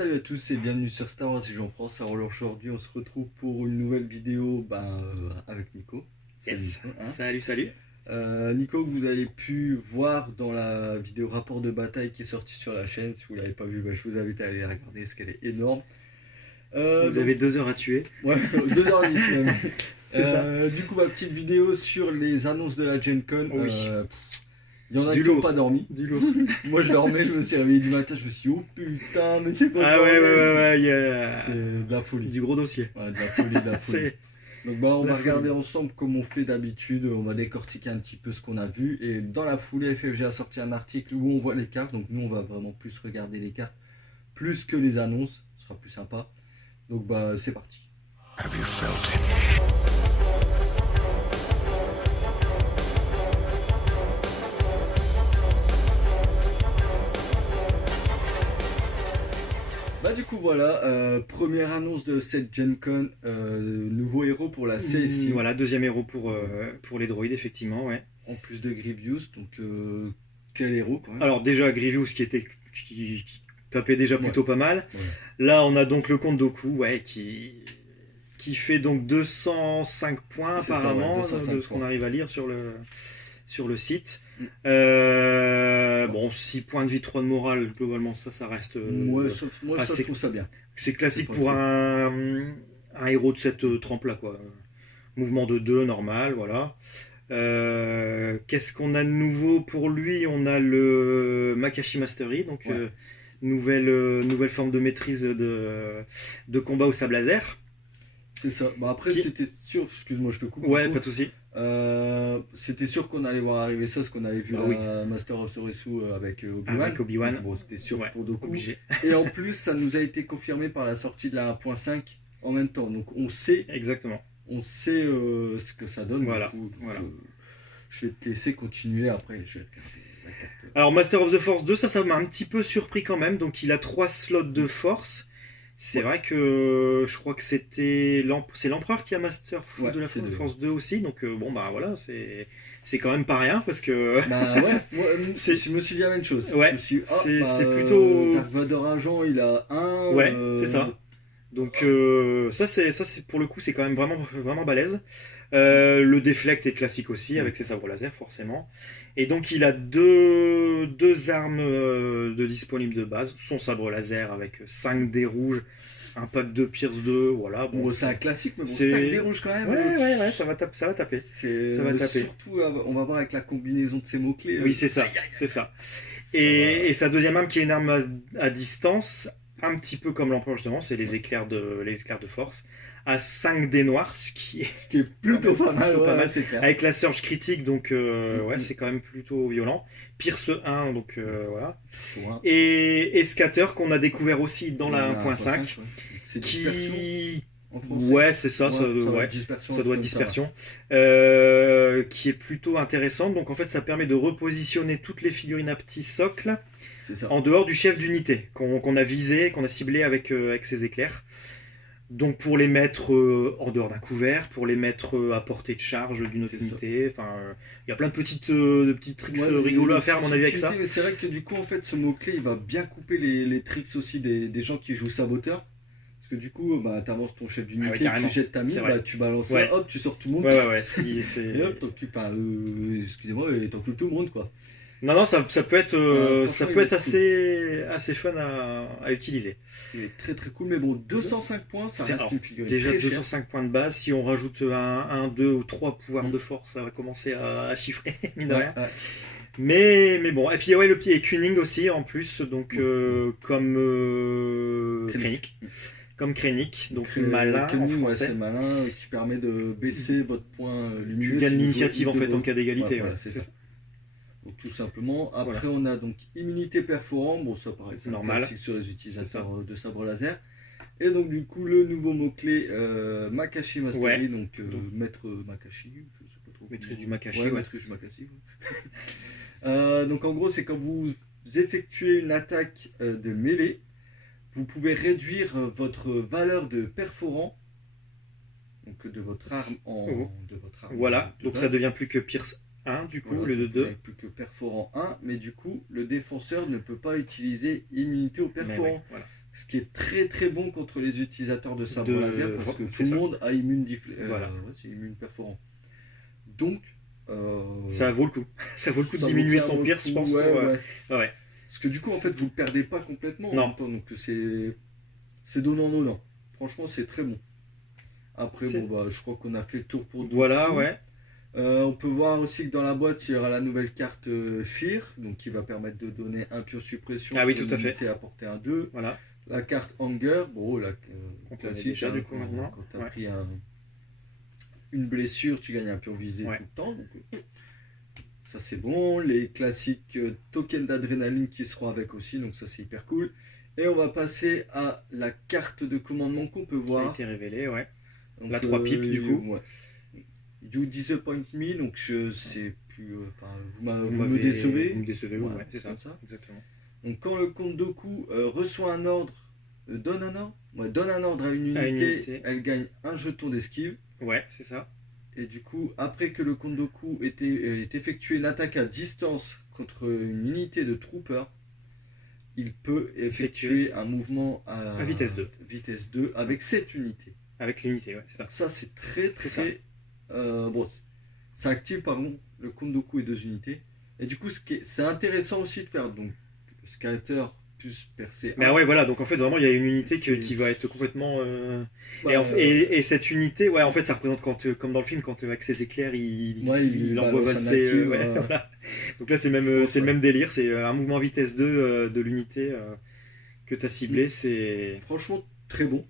Salut à tous et bienvenue sur Star Wars Légion France. Alors aujourd'hui on se retrouve pour une nouvelle vidéo avec Nico. Salut Yes. Nico, hein. Salut. Nico, que vous avez pu voir dans la vidéo rapport de bataille qui est sortie sur la chaîne. Si vous ne l'avez pas vue, je vous invite à aller la regarder parce qu'elle est énorme. Vous avez 2 heures à tuer. Ouais, 2h10 même. C'est ça. Du coup, ma petite vidéo sur les annonces de la Gen Con. Oui. Il y en a Du qui n'ont lourd. pas dormi. Du lourd. Moi je dormais, je me suis réveillé du matin, je me suis dit oh putain, mais c'est pas Ah ouais, normal. il y a C'est de la folie. du gros dossier. Ouais, de la folie, de la folie. C'est Donc on de la va regarder folie. ensemble comme on fait d'habitude, on va décortiquer un petit peu ce qu'on a vu et dans la foulée FFG a sorti un article où on voit les cartes, donc nous on va vraiment plus regarder les cartes plus que les annonces, ce sera plus sympa. Donc c'est parti. Have you felt it? Du coup voilà, première annonce de cette Gen Con, nouveau héros pour la CSI, Voilà, deuxième héros pour les droïdes, effectivement, ouais. en plus de Grievous, donc quel héros quand même. Alors déjà, Grievous qui tapait déjà plutôt pas mal. Ouais. Là, on a donc le comte Dooku, ouais, qui fait donc 205 points C'est ça, apparemment, ouais, 205 de ce qu'on points. arrive à lire sur le site. Mm. Bon, 6 points de vie, 3 de morale, globalement, ça reste... Moi ah, ça, je trouve ça bien. c'est classique c'est pour pas un héros de cette trempe-là, quoi. Mouvement de 2, normal, voilà. Qu'est-ce qu'on a de nouveau pour lui? On a le Makashi Mastery, donc Ouais. nouvelle forme de maîtrise de combat au sabre laser. C'est ça. Après Qui- c'était sûr, excuse-moi je te coupe. Ouais, du coup. pas de souci. C'était sûr qu'on allait voir arriver ça, parce qu'on avait vu Bah la Master of Soresu avec Obi-Wan. Avec Obi-Wan. Bon, c'était sûr Ouais, pour Dooku. obligé. Et en plus, ça nous a été confirmé par la sortie de la 1.5 en même temps. Donc on sait Exactement. ce que ça donne. Voilà, Du coup. Donc, voilà. je vais te laisser continuer après. Je vais regarder la carte. Alors Master of the Force 2, ça m'a un petit peu surpris quand même. Donc il a 3 slots de force. C'est vrai que je crois que c'est l'empereur qui a Master Ouais, de la c'est deux. Force 2 aussi. Donc voilà, c'est quand même pas rien parce que Ouais, moi, C'est- je me suis dit la même chose. Ouais, Je me suis dit, c'est plutôt- Dark Vador Agent, il a un. ouais, c'est ça. Donc ça c'est pour le coup c'est quand même vraiment balèze. Le déflect est classique aussi avec ses sabres laser forcément. Et donc il a deux armes de disponibles de base, son sabre laser avec 5 dés rouges, un pack de Pierce 2, voilà. Bon, c'est un classique, mais bon, C'est- 5 des rouges quand même. Ouais, ça va taper. C'est Ça va taper. surtout, on va voir avec la combinaison de ces mots-clés. Oui, c'est ça. Et sa deuxième arme qui est une arme à distance, un petit peu comme l'empereur justement, c'est les éclairs de force, à 5 dés noirs, ce qui est Ce qui est plutôt Quand pas même mal. plutôt pas ouais, mal. c'est clair. avec la surge critique, donc ouais, Mhm. c'est quand même plutôt violent. Pierce 1, donc voilà. Pour un- Et Scatter qu'on a découvert aussi dans la il y a un 1.5, ouais. C'est dispersion qui... en français. Ouais, c'est ça, ça doit ouais. être dispersion. Ça doit être comme dispersion, qui est plutôt intéressante. Donc en fait, ça permet de repositionner toutes les figurines à petits socles C'est ça. en dehors du chef d'unité qu'on a visé, qu'on a ciblé avec ses éclairs. Donc pour les mettre en dehors d'un couvert, pour les mettre à portée de charge d'une autre C'est ça. unité. Enfin, il y a plein de petits tricks Ouais, rigolos à les faire à mon avis avec ça. subtilités, mais c'est vrai que du coup, en fait, ce mot-clé, il va bien couper les tricks aussi des gens qui jouent saboteur. Parce que du coup, t'avances ton chef Ah d'unité, ouais, carrément. tu jettes ta mine, C'est vrai. tu balances Ouais. ça, hop, tu sors tout le monde. Ouais, Et hop, t'occupes, excusez-moi, et t'occupes tout le monde, quoi. Non, ça peut être, ça franchement, peut il être est assez fun à utiliser. Il est très très cool, mais bon, 205 points, ça C'est- reste alors, une figurine Déjà très chère. 205 points de base, si on rajoute un 2 ou 3 pouvoirs de force, ça va commencer à chiffrer, mine de rien. Ouais. Mais bon, et puis ouais, le petit et Kuning aussi en plus, donc comme Krennic. Krennic. Comme Krennic, donc Donc, malin en Kenny, ouais, français. c'est malin, qui permet de baisser votre point Tu lumineux. gagnes si vous l'initiative en jouez fait en cas d'égalité. Voilà, ouais. c'est ça. Donc tout simplement. Après, on a donc immunité perforant. Bon, ça paraît c'est Normal. classique sur les utilisateurs de sabre laser. Et donc du coup, le nouveau mot-clé Makashi Mastery, Ouais. donc Donc, maître Makashi, je sais pas trop. maîtrise comment- du Makashi, Ouais, ouais. maîtrise du Makashi. Donc en gros, c'est quand vous effectuez une attaque de mêlée, vous pouvez réduire votre valeur de perforant, donc de votre arme de votre arme Voilà, de donc base. ça devient plus que Pierce 1 du coup, Voilà, le donc 2. vous avez plus que perforant 1, mais du coup, le défenseur ne peut pas utiliser immunité au perforant. Voilà. Ce qui est très très bon contre les utilisateurs de sabre De- laser parce que c'est tout le ça. monde a immune, Voilà. c'est immune perforant. Donc, Ça vaut le coup. Ça vaut le coup de ça vaut diminuer clairement son le pierce, coup, je pense. ouais, pour, ouais. ouais. Parce que du coup, en fait, vous le perdez pas complètement en Non. même temps, donc c'est donnant-donnant. Franchement, c'est très bon. Après, C'est- bon, bah, je crois qu'on a fait le tour pour Voilà, Dooku. ouais. On peut voir aussi que dans la boîte, il y aura la nouvelle carte Fear, donc qui va permettre de donner un pure suppression Ah oui, sur tout à une fait. unité à portée 1-2. Voilà. La carte Hunger, bon, la On connaît classique, déjà, hein, du coup, maintenant. quand tu as Ouais. pris une blessure, tu gagnes un pure visé Ouais. tout le temps. Donc, ça, c'est bon. Les classiques tokens d'adrénaline qui seront avec aussi, donc ça, c'est hyper cool. Et on va passer à la carte de commandement qu'on peut Qui a voir. été révélé, ouais. Donc, La 3 pipes, du coup. Ouais. You disappoint me, donc je sais plus. Enfin, vous me m'avez- décevez. Vous me décevez, oui, Ouais, ouais, c'est ça. comme ça. Exactement. Donc quand le comte Doku reçoit un ordre, donne un ordre, donne un ordre à une unité, À une unité. elle gagne un jeton d'esquive. Ouais, c'est ça. Et du coup, après que le comte Doku ait effectué une attaque à distance contre une unité de trooper, il peut effectuer un mouvement à vitesse 2. vitesse 2 avec cette unité. Avec l'unité, ouais, c'est ça. Donc ça, c'est très C'est ça. très... bon, ça active, pardon, le comte Doku et 2 unités. Et du coup, c'est intéressant aussi de faire donc scatter plus percé. Mais ouais, voilà, donc en fait, vraiment, il y a une unité C'est- qui va être complètement. Bah, Et cette unité, ouais, en fait, ça représente quand, comme dans le film, quand avec ses éclairs, il envoie balance un valser. active, Ouais, voilà. Donc là, c'est même, Je pense, c'est le ouais. même délire, c'est un mouvement vitesse 2 de l'unité que tu as ciblé, c'est. Franchement, très bon.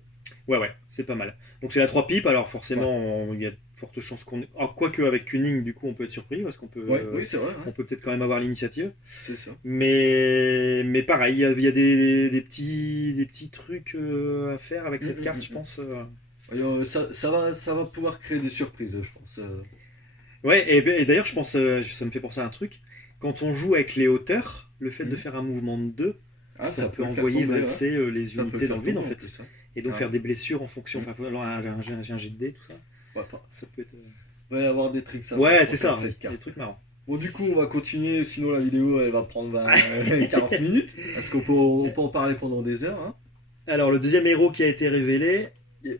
Ouais, c'est pas mal. Donc c'est la 3 pipes, alors forcément, il y a de fortes chances qu'on. Alors, quoique avec Kuning, du coup, on peut être surpris, parce qu'on peut. Oui, c'est vrai. On hein. peut peut-être quand même avoir l'initiative. C'est ça. Mais pareil, il y a des petits trucs à faire avec cette carte, je pense. Ça va pouvoir créer des surprises, je pense. Ouais, et d'ailleurs, je pense, ça me fait penser à un truc. Quand on joue avec les hauteurs, le fait de Mhm. faire un mouvement de 2, ça peut le faire envoyer tomber, ouais. valser les Ça peut unités le dans faire le vide, en tomber, fait. plus, hein. Et donc Ah. faire des blessures en fonction. Mhm. Enfin, alors, un jet de dés, tout ça. Ouais, enfin, Ça peut être. il va y avoir des tricks. Ouais, c'est ça, avec cette des carte. trucs marrants. Bon, du coup, on va continuer, sinon la vidéo elle va prendre 40 minutes. Parce on peut en parler pendant des heures. Hein. Alors, le deuxième héros qui a été révélé, Yep.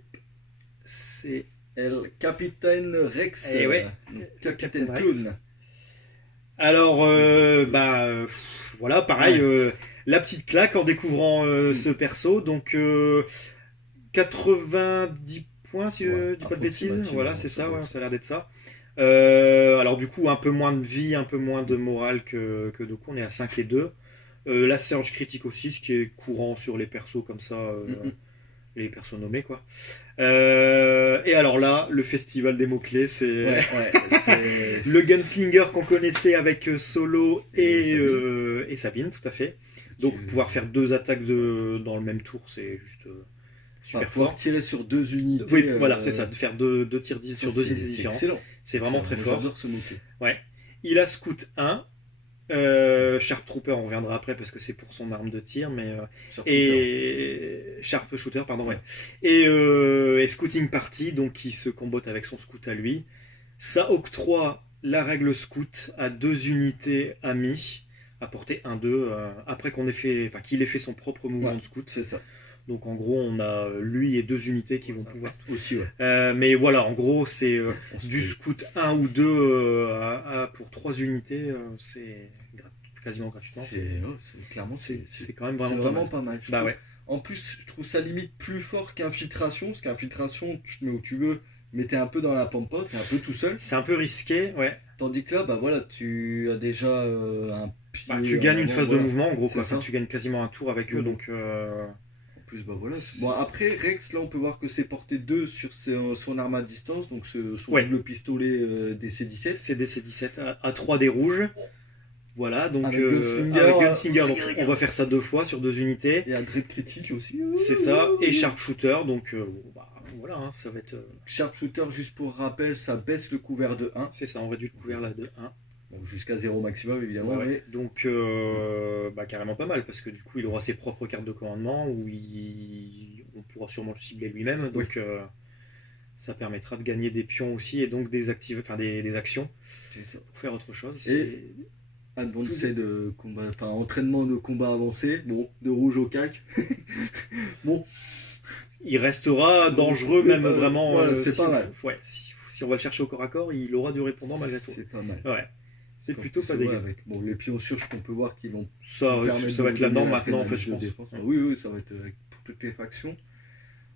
c'est. El Capitaine Rex. Eh ouais. Donc, Capitaine Captain Rex. Clone. Alors, voilà, pareil, Ouais. la petite claque en découvrant ce perso. Donc, 90 points, si je Ouais, dis pas de bêtises. approximativement, Voilà, c'est ça ça, doit ouais, être ça a l'air d'être ça. Alors, du coup, un peu moins de vie, un peu moins de morale que Doku. On est à 5 et 2. La surge critique aussi, ce qui est courant sur les persos comme ça. Mhm. Les persos nommés, quoi. Et alors là, le festival des mots-clés, c'est. Ouais, c'est- Le gunslinger qu'on connaissait avec Solo Et et Sabine, tout à fait. Donc Tu- pouvoir faire 2 attaques dans le même tour, c'est juste super pouvoir fort. tirer sur 2 unités. Oui, voilà, c'est ça, de faire deux tirs sur 2 unités C'est différentes. excellent. C'est vraiment très Moi, fort. J'adore ce mot-clé. Il a Scout 1. Sharp Trooper, on reviendra après parce que c'est pour son arme de tir, mais et Sharp Shooter, pardon, ouais. Et Scouting Party, donc qui se combotte avec son scout à lui. Ça octroie la règle scout à 2 unités amies à portée 1-2 après qu'il ait fait son propre mouvement Ouais. de scout. C'est ça. Donc en gros, on a lui et 2 unités qui vont pouvoir. Aussi, ouais. Mais voilà, en gros, c'est On se du fait- scout 1 ou 2 pour 3 unités, c'est quasiment gratuitement. Clairement, C'est quand même c'est vraiment, vraiment pas mal. pas mal. je Bah trouve. ouais. En plus, je trouve ça limite plus fort qu'infiltration, parce qu'infiltration, tu te mets où tu veux, mais t'es un peu dans la pampa, t'es un peu tout seul. C'est un peu risqué, ouais. Tandis que là, bah voilà, tu as déjà un pied. Bah, tu gagnes en une avant, phase de voilà. mouvement, en gros, C'est quoi. ça. Enfin, tu gagnes quasiment un tour avec eux, Mhm. donc. En plus, bah voilà. Bon, après, Rex, là, on peut voir que c'est porté 2 sur son arme à distance, donc son Ouais. double pistolet des C17. C'est des C17 à 3 des rouges. Voilà, donc Avec Gunslinger, avec Gunslinger, donc on va faire ça 2 fois sur 2 unités. Et un Dread critique aussi. C'est ça, et Sharpshooter, donc voilà, hein, ça va être. Sharpshooter, juste pour rappel, ça baisse le couvert de 1. C'est ça, on réduit le couvert là de 1. Bon, jusqu'à 0 maximum, évidemment. Ouais, Mais ouais. Donc carrément pas mal, parce que du coup il aura ses propres cartes de commandement où on pourra sûrement le cibler lui-même. Donc ça permettra de gagner des pions aussi et donc des actions c'est ça. pour faire autre chose. Et Advanced de combat, enfin entraînement de combat avancé, bon, de rouge au cac. Bon, Il restera dangereux, c'est même pas- vraiment. voilà, c'est si, pas mal. Ouais, si on va le chercher au corps à corps, il aura du répondant malgré tout. C'est pas mal. Ouais, c'est En plutôt plus, pas ouais, dégueu. avec, bon, les pions surges qu'on peut voir qui vont Ça permettre va de être la donner norme la maintenant, en fait, pénalité je de pense. défense. Ouais. Oui, ça va être pour toutes les factions.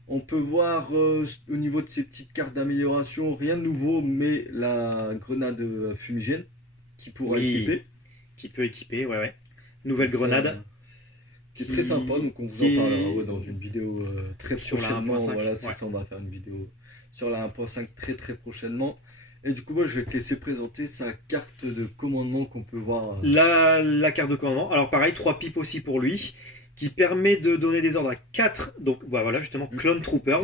On peut voir au niveau de ces petites cartes d'amélioration, rien de nouveau, mais la grenade fumigène qui pourra Oui. équiper. Qui peut équiper, ouais. Nouvelle Donc, ça, grenade. qui est très sympa, donc on vous qui en parlera est- dans une vidéo très Sur la prochainement. 1.5, Voilà, c'est ouais. ça, on va faire une vidéo sur la 1.5 très prochainement. Et du coup, moi, je vais te laisser présenter sa carte de commandement qu'on peut voir. La carte de commandement. Alors pareil, 3 pipes aussi pour lui, qui permet de donner des ordres à 4, donc voilà justement, clone troopers.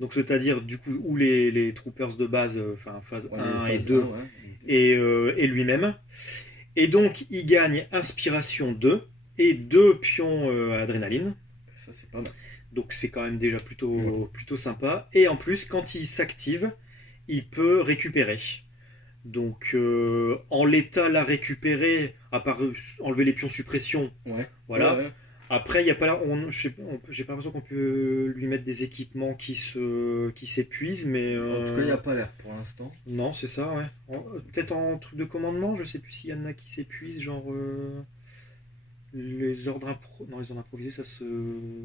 Donc c'est-à-dire du coup, ou les troopers de base, enfin phase Ouais, 1 les et phases 2, 1, ouais. et lui-même. Et donc il gagne inspiration 2 et 2 pions adrénaline. Ça, c'est pas mal. Donc c'est quand même déjà plutôt sympa. Et en plus, quand il s'active, il peut récupérer. Donc en l'état, la récupérer, à part enlever les pions suppression, Ouais. voilà. Ouais. Après, il y a pas là, j'ai pas l'impression qu'on peut lui mettre des équipements qui s'épuisent, mais En tout cas, il n'y a pas l'air pour l'instant. non, c'est ça, ouais. Peut-être en truc de commandement, je sais plus s'il y en a qui s'épuisent, genre les ordres improvisés, ça se.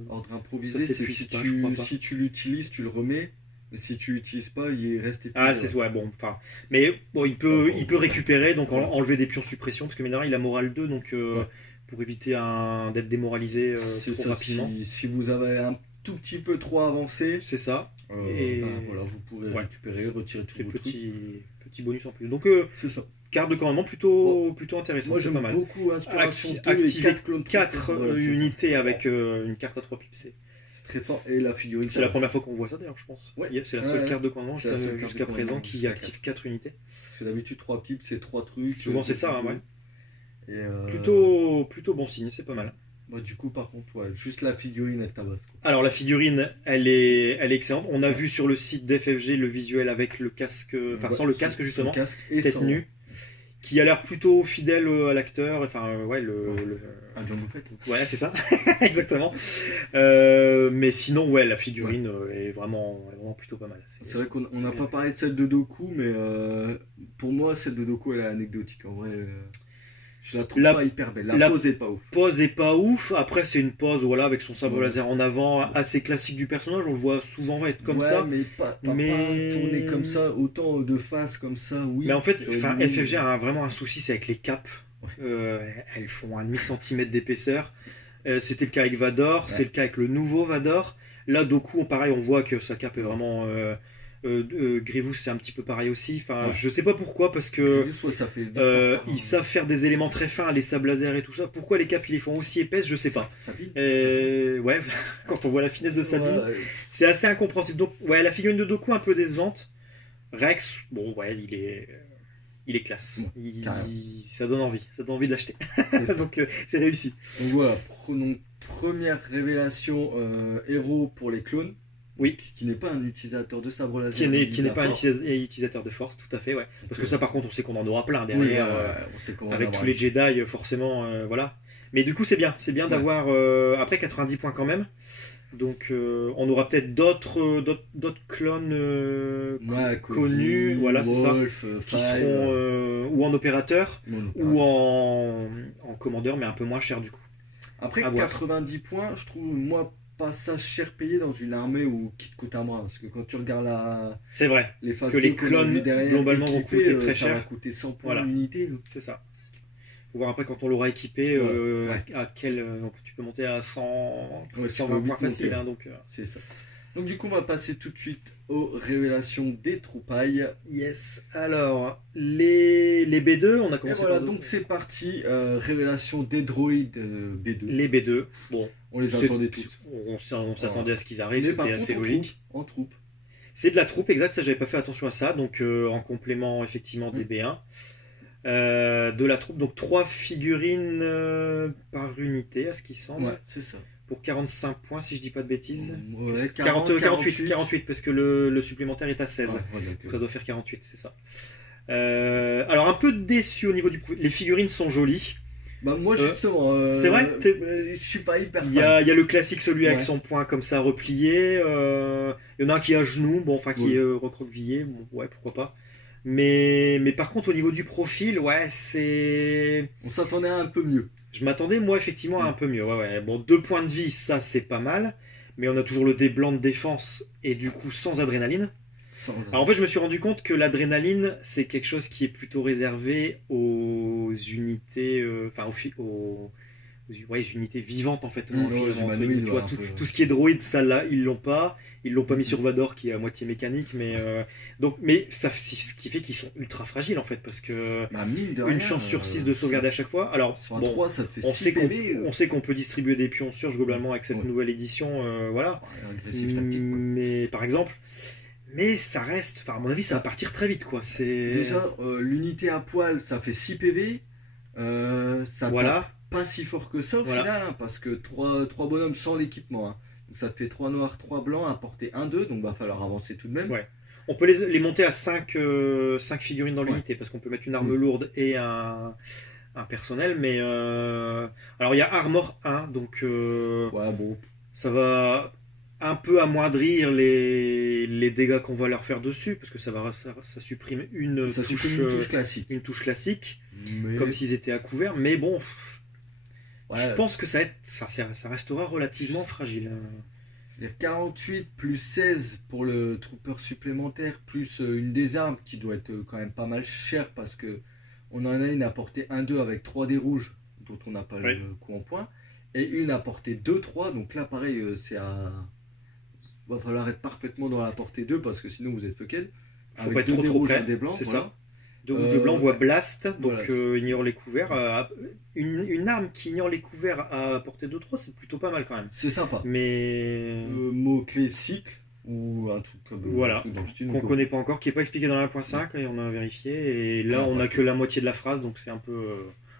Ordre improvisé, Ça c'est s'épuise si pas, je crois pas. si tu l'utilises, tu le remets. Mais si tu l'utilises pas, il reste épuisé. Ah, c'est ouais, bon, enfin. Mais bon, il peut récupérer, donc enlever des pions suppression, parce que maintenant il a morale 2, donc Ouais. pour éviter d'être démoralisé C'est trop ça, rapidement. si vous avez un tout petit peu trop avancé, C'est ça. Et- voilà, vous pourrez Ouais. récupérer, retirer tous C'est vos le trucs. petit bonus en plus. Donc, C'est ça. carte de commandement plutôt intéressant. Moi c'est j'aime pas mal. beaucoup Inspiration 2 et Activer 4 clones 4 Voilà, c'est ça, unités c'est avec fort. une carte à 3 pips. C'est C'est très fort. Et la figurine. la première fois qu'on voit ça d'ailleurs, je pense. Ouais. C'est la seule Ouais, carte de commandement c'est la seule carte jusqu'à de présent commandement qui jusqu'à active 4 unités. Parce que d'habitude 3 pips c'est 3 trucs. Souvent, c'est ça, hein, ouais. Et Plutôt bon signe, c'est pas mal. bah, du coup, par contre, ouais, juste la figurine elle tabasse. Quoi. Alors la figurine, elle est excellente. On a vu sur le site d'FFG le visuel avec le casque, enfin Ouais, sans le son- casque son justement, casque et tête sans- nue, qui a l'air plutôt fidèle à l'acteur. Enfin ouais, Un Django Fett. ouais, c'est ça, exactement. Mais sinon, ouais, la figurine est vraiment plutôt pas mal. C'est vrai qu'on n'a c'est- pas parlé de celle de Doku, mais pour moi, celle de Doku, elle est anecdotique. En vrai, je la trouve La- pas hyper belle. La la- pose est pas ouf. Pose est pas ouf. Après, c'est une pose, voilà, avec son sabre Ouais. laser en avant, assez classique du personnage. On le voit souvent être comme Ouais, ça. mais pas mais- tourner comme ça, autant de face comme ça, oui. Mais en fait, J'aurais enfin, dit- FFG a vraiment un souci, c'est avec les capes. Ouais. Elles font un demi-centimètre d'épaisseur. C'était le cas avec Vador, Ouais. c'est le cas avec le nouveau Vador. Là, Doku, pareil, on voit que sa cape est vraiment. Grievous, c'est un petit peu pareil aussi. Enfin, Ouais. je sais pas pourquoi, parce que Juste, ouais, ça fait vite pour faire ils savent faire des éléments très fins, les sables laser et tout ça. Pourquoi les capes ils les font aussi épaisses, je sais pas. Ça pique. Ouais, quand on voit la finesse de Sabine, Ouais, c'est assez incompréhensible. Donc, ouais, la figurine de Doku un peu décevante. Rex, bon, ouais, il est classe. Ouais, carrément. Ça donne envie de l'acheter. c'est ça. Donc, c'est réussi. Donc voilà, prenons première révélation héros pour les clones. Oui. Qui n'est pas un utilisateur de sabre laser. Qui n'est pas un force. utilisateur de force, tout à fait, ouais. Parce que ça, par contre, on sait qu'on en aura plein Oui, derrière. on sait comment Avec on va tous les Jedi, forcément, voilà. Mais du coup, c'est bien Ouais. d'avoir après 90 points quand même. Donc, on aura peut-être d'autres clones Ouais, connus, voilà, c'est ça, Wolf, qui Five, seront ou en opérateur Monopara. ou en commandeur, mais un peu moins cher du coup. Après, à voir. 90 points, je trouve, moi, pas ça cher payé dans une armée ou qui te coûte un bras. Parce que quand tu regardes C'est vrai, les phases Que les 2 qu'on a clones, vues derrière, globalement, vont équipés, coûter très ça va cher. coûter 100 points Voilà. l'unité. c'est ça. Faut voir après quand on l'aura équipé, Ouais. à quel. Donc tu peux monter à 100, Ouais, tu 120 peux points vite facile, monter. hein, donc. C'est ça. Donc du coup, on va passer tout de suite aux révélations des troupailles. Yes. Alors, les B2, on a Et commencé voilà, par donc c'est parti. Révélation des droïdes B2. les B2. Bon, On les c'est- attendait tous. on s'attendait à ce qu'ils arrivent, Mais par c'était contre, assez en logique. troupe, en troupe. C'est de la troupe, exact, ça j'avais pas fait attention à ça, donc en complément effectivement des B1. De la troupe, donc 3 figurines par unité, à ce qui semble, Ouais, c'est ça. pour 45 points si je dis pas de bêtises. Ouais, 48, parce que le supplémentaire est à 16. Ouais, ouais, donc, Donc ça doit faire 48, c'est ça. Alors un peu déçu au niveau du profil. Les figurines sont jolies. Bah moi justement, c'est vrai, je suis pas hyper Il y fan. a le classique, celui avec Ouais. son poing comme ça replié. Il y en a un qui est à genoux, bon, enfin qui Oui. est recroquevillé, bon, ouais, pourquoi pas. Mais par contre, au niveau du profil, ouais, c'est. On s'attendait à un peu mieux. Je m'attendais, moi, effectivement, à un peu mieux. Ouais, ouais. Bon, 2 points de vie, ça, c'est pas mal. Mais on a toujours le dé blanc de défense et du coup sans adrénaline. Sans... Alors en fait, je me suis rendu compte que l'adrénaline, c'est quelque chose qui est plutôt réservé aux unités, enfin ouais, les unités vivantes en fait. Aux humanoïdes, Tu vois, ouais, un peu. tout ce qui est droïde, ça là, ils l'ont pas. Ils l'ont pas mis Mhm. sur Vador qui est à moitié mécanique, mais ça, ce qui fait qu'ils sont ultra fragiles en fait, parce que Bah, mine de une rien, chance sur 6 de sauvegarder à chaque fois. Alors Sur un bon, 3, ça te fait on 6 sait qu'on PV. on sait qu'on peut distribuer des pions surge globalement avec cette Ouais. nouvelle édition, voilà. Ouais, agressif tactique, quoi. Mais par exemple, mais ça reste, enfin à mon avis, ça va partir très vite quoi. C'est Déjà, l'unité à poil, ça fait 6 PV. Ça voilà. tape pas si fort que ça au Voilà. final, hein, parce que 3 bonhommes sans l'équipement. Hein. Donc ça te fait 3 noirs, 3 blancs à portée 1-2, donc va falloir avancer tout de même. Ouais. On peut les monter à 5 figurines dans Ouais. l'unité parce qu'on peut mettre une arme Mm. lourde et un personnel. Mais alors il y a Armor 1, donc Ouais, bon. ça va un peu amoindrir les dégâts qu'on va leur faire dessus parce que ça supprime Ça supprime une touche classique. une touche classique Mais... comme s'ils étaient à couvert. Mais bon, Ouais, je pense que ça restera relativement fragile. je veux dire, 48 plus 16 pour le trooper supplémentaire, plus une des armes qui doit être quand même pas mal chère parce que on en a une à portée 1-2 avec 3 dés rouges dont on n'a pas Ouais. le coup en point et une à portée 2-3, donc là pareil c'est à... va falloir être parfaitement dans la portée 2 parce que sinon vous êtes fucked. Faut Avec pas être deux trop dés trop rouges près, et des blancs, c'est voilà. ça. De blanc voit blast, donc Voilà. ignore les couverts. Une arme qui ignore les couverts à portée de 3, c'est plutôt pas mal quand même. C'est sympa. Mais Mot-clé cycle ou un truc comme Voilà. un truc dans le style. qu'on donc, connaît pas encore, qui est pas expliqué dans la 1.5 et on a vérifié. Et là, Ah, on a ouais. que la moitié de la phrase, donc c'est un peu.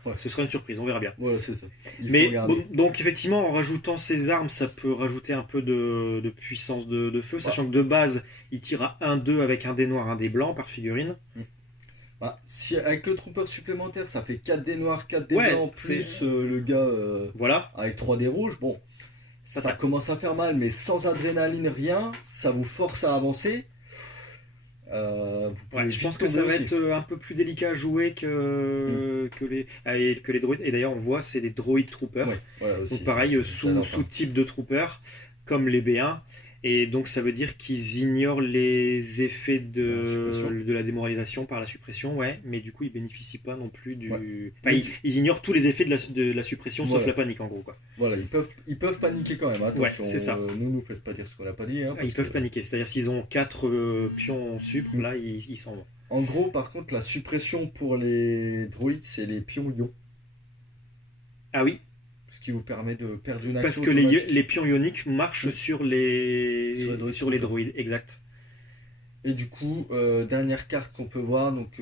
Ouais. Ce sera une surprise, on verra bien. Ouais, c'est ça. Il faut Mais regarder. bon, donc effectivement, en rajoutant ces armes, ça peut rajouter un peu de puissance de feu, sachant que de base, il tire à 1-2 avec un dé noir, un dé blanc par figurine. Bah, si avec le trooper supplémentaire, ça fait 4 dés noirs, 4 dés Ouais, blancs, c'est- plus le gars Voilà. avec 3 dés rouges, bon, ça tape. commence à faire mal, mais sans adrénaline, rien, ça vous force à avancer. Vous pouvez Ouais, je vite pense que ça tomber va aussi. être un peu plus délicat à jouer que les droïdes. Et d'ailleurs, on voit, c'est des droïdes troopers. Ouais, voilà, aussi, Donc pareil, c'est tout à l'heure, sous-type de troopers, comme les B1. Et donc ça veut dire qu'ils ignorent les effets La suppression. de la démoralisation par la suppression, ouais. Mais du coup, ils bénéficient pas non plus du... Ouais. Enfin, ils ignorent tous les effets de la suppression, sauf Voilà. la panique, en gros, quoi. Voilà, ils peuvent paniquer quand même, attention. Ouais, c'est ça. Nous faites pas dire ce qu'on n'a pas dit. Hein, Ah, parce ils peuvent que- paniquer, c'est-à-dire s'ils ont 4 pions en supre, Mm. là, ils s'en vont. En gros, par contre, la suppression pour les droïdes, c'est les pions ions. Ah oui, Ce qui vous permet de perdre une parce action que automatique. les pions ioniques marchent Mm. sur les Sur les droïdes. droïdes, exact. Et du coup, dernière carte qu'on peut voir, donc